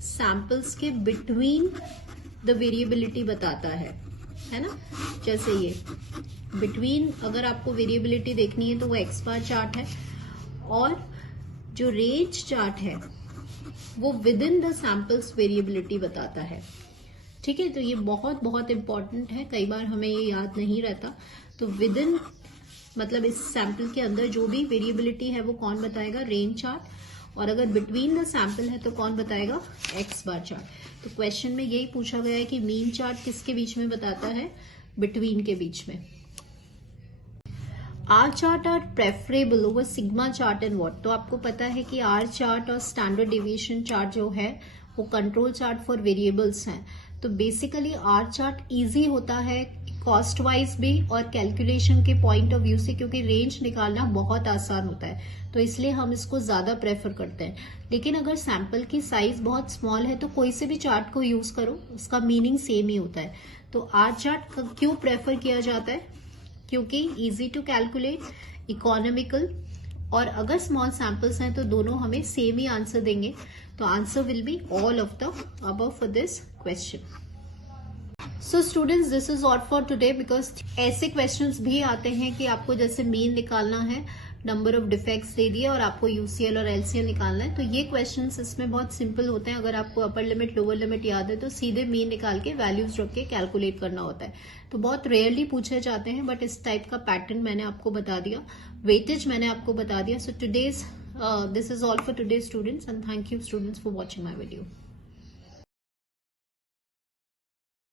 सैंपल्स के बिटवीन द वेरिएबिलिटी बताता है ना। जैसे ये बिटवीन, अगर आपको वेरिएबिलिटी देखनी है तो वो एक्स बार चार्ट है, और जो रेंज चार्ट है वो with in the samples variability बताता है। ठीक है, तो ये बहुत बहुत इंपॉर्टेंट है, कई बार हमें ये याद नहीं रहता। तो विद इन मतलब इस सैंपल के अंदर जो भी वेरिएबिलिटी है वो कौन बताएगा, रेंज चार्ट, और अगर बिटवीन द सैंपल है तो कौन बताएगा, एक्स बार चार्ट। तो क्वेश्चन में यही पूछा गया है कि मीन चार्ट किसके बीच में बताता है, बिटवीन के बीच में। R chart are preferable over sigma chart and what. तो आपको पता है कि आर चार्ट और स्टैंडर्ड डेविएशन चार्ट जो है वो कंट्रोल चार्ट फॉर वेरिएबल्स हैं। तो बेसिकली आर चार्ट इजी होता है कॉस्ट वाइज भी और कैलकुलेशन के पॉइंट ऑफ व्यू से, क्योंकि रेंज निकालना बहुत आसान होता है, तो इसलिए हम इसको ज्यादा प्रेफर करते हैं। लेकिन अगर सैंपल की साइज बहुत स्मॉल है तो कोई से भी चार्ट को यूज करो, उसका मीनिंग सेम ही होता है। तो आर चार्ट क्यों प्रेफर किया जाता है, क्योंकि इजी टू कैलकुलेट, इकोनॉमिकल, और अगर स्मॉल सैंपल्स हैं तो दोनों हमें सेम ही आंसर देंगे। तो answer will be all of the above for this question. So students, this is all for today, because ऐसे क्वेश्चंस भी आते हैं कि आपको जैसे मीन निकालना है, नंबर ऑफ डिफेक्ट्स दे दिए और आपको यूसीएल और एलसीएल निकालना है। तो ये क्वेश्चंस इसमें बहुत सिंपल होते हैं। अगर आपको अपर लिमिट लोअर लिमिट याद है तो सीधे मीन निकाल के वैल्यूज रख के कैलकुलेट करना होता है। तो बहुत रेयरली पूछे जाते हैं, बट इस टाइप का पैटर्न मैंने आपको बता दिया, वेटेज मैंने आपको बता दिया। So today's this is all for today students, and thank you students for watching my video.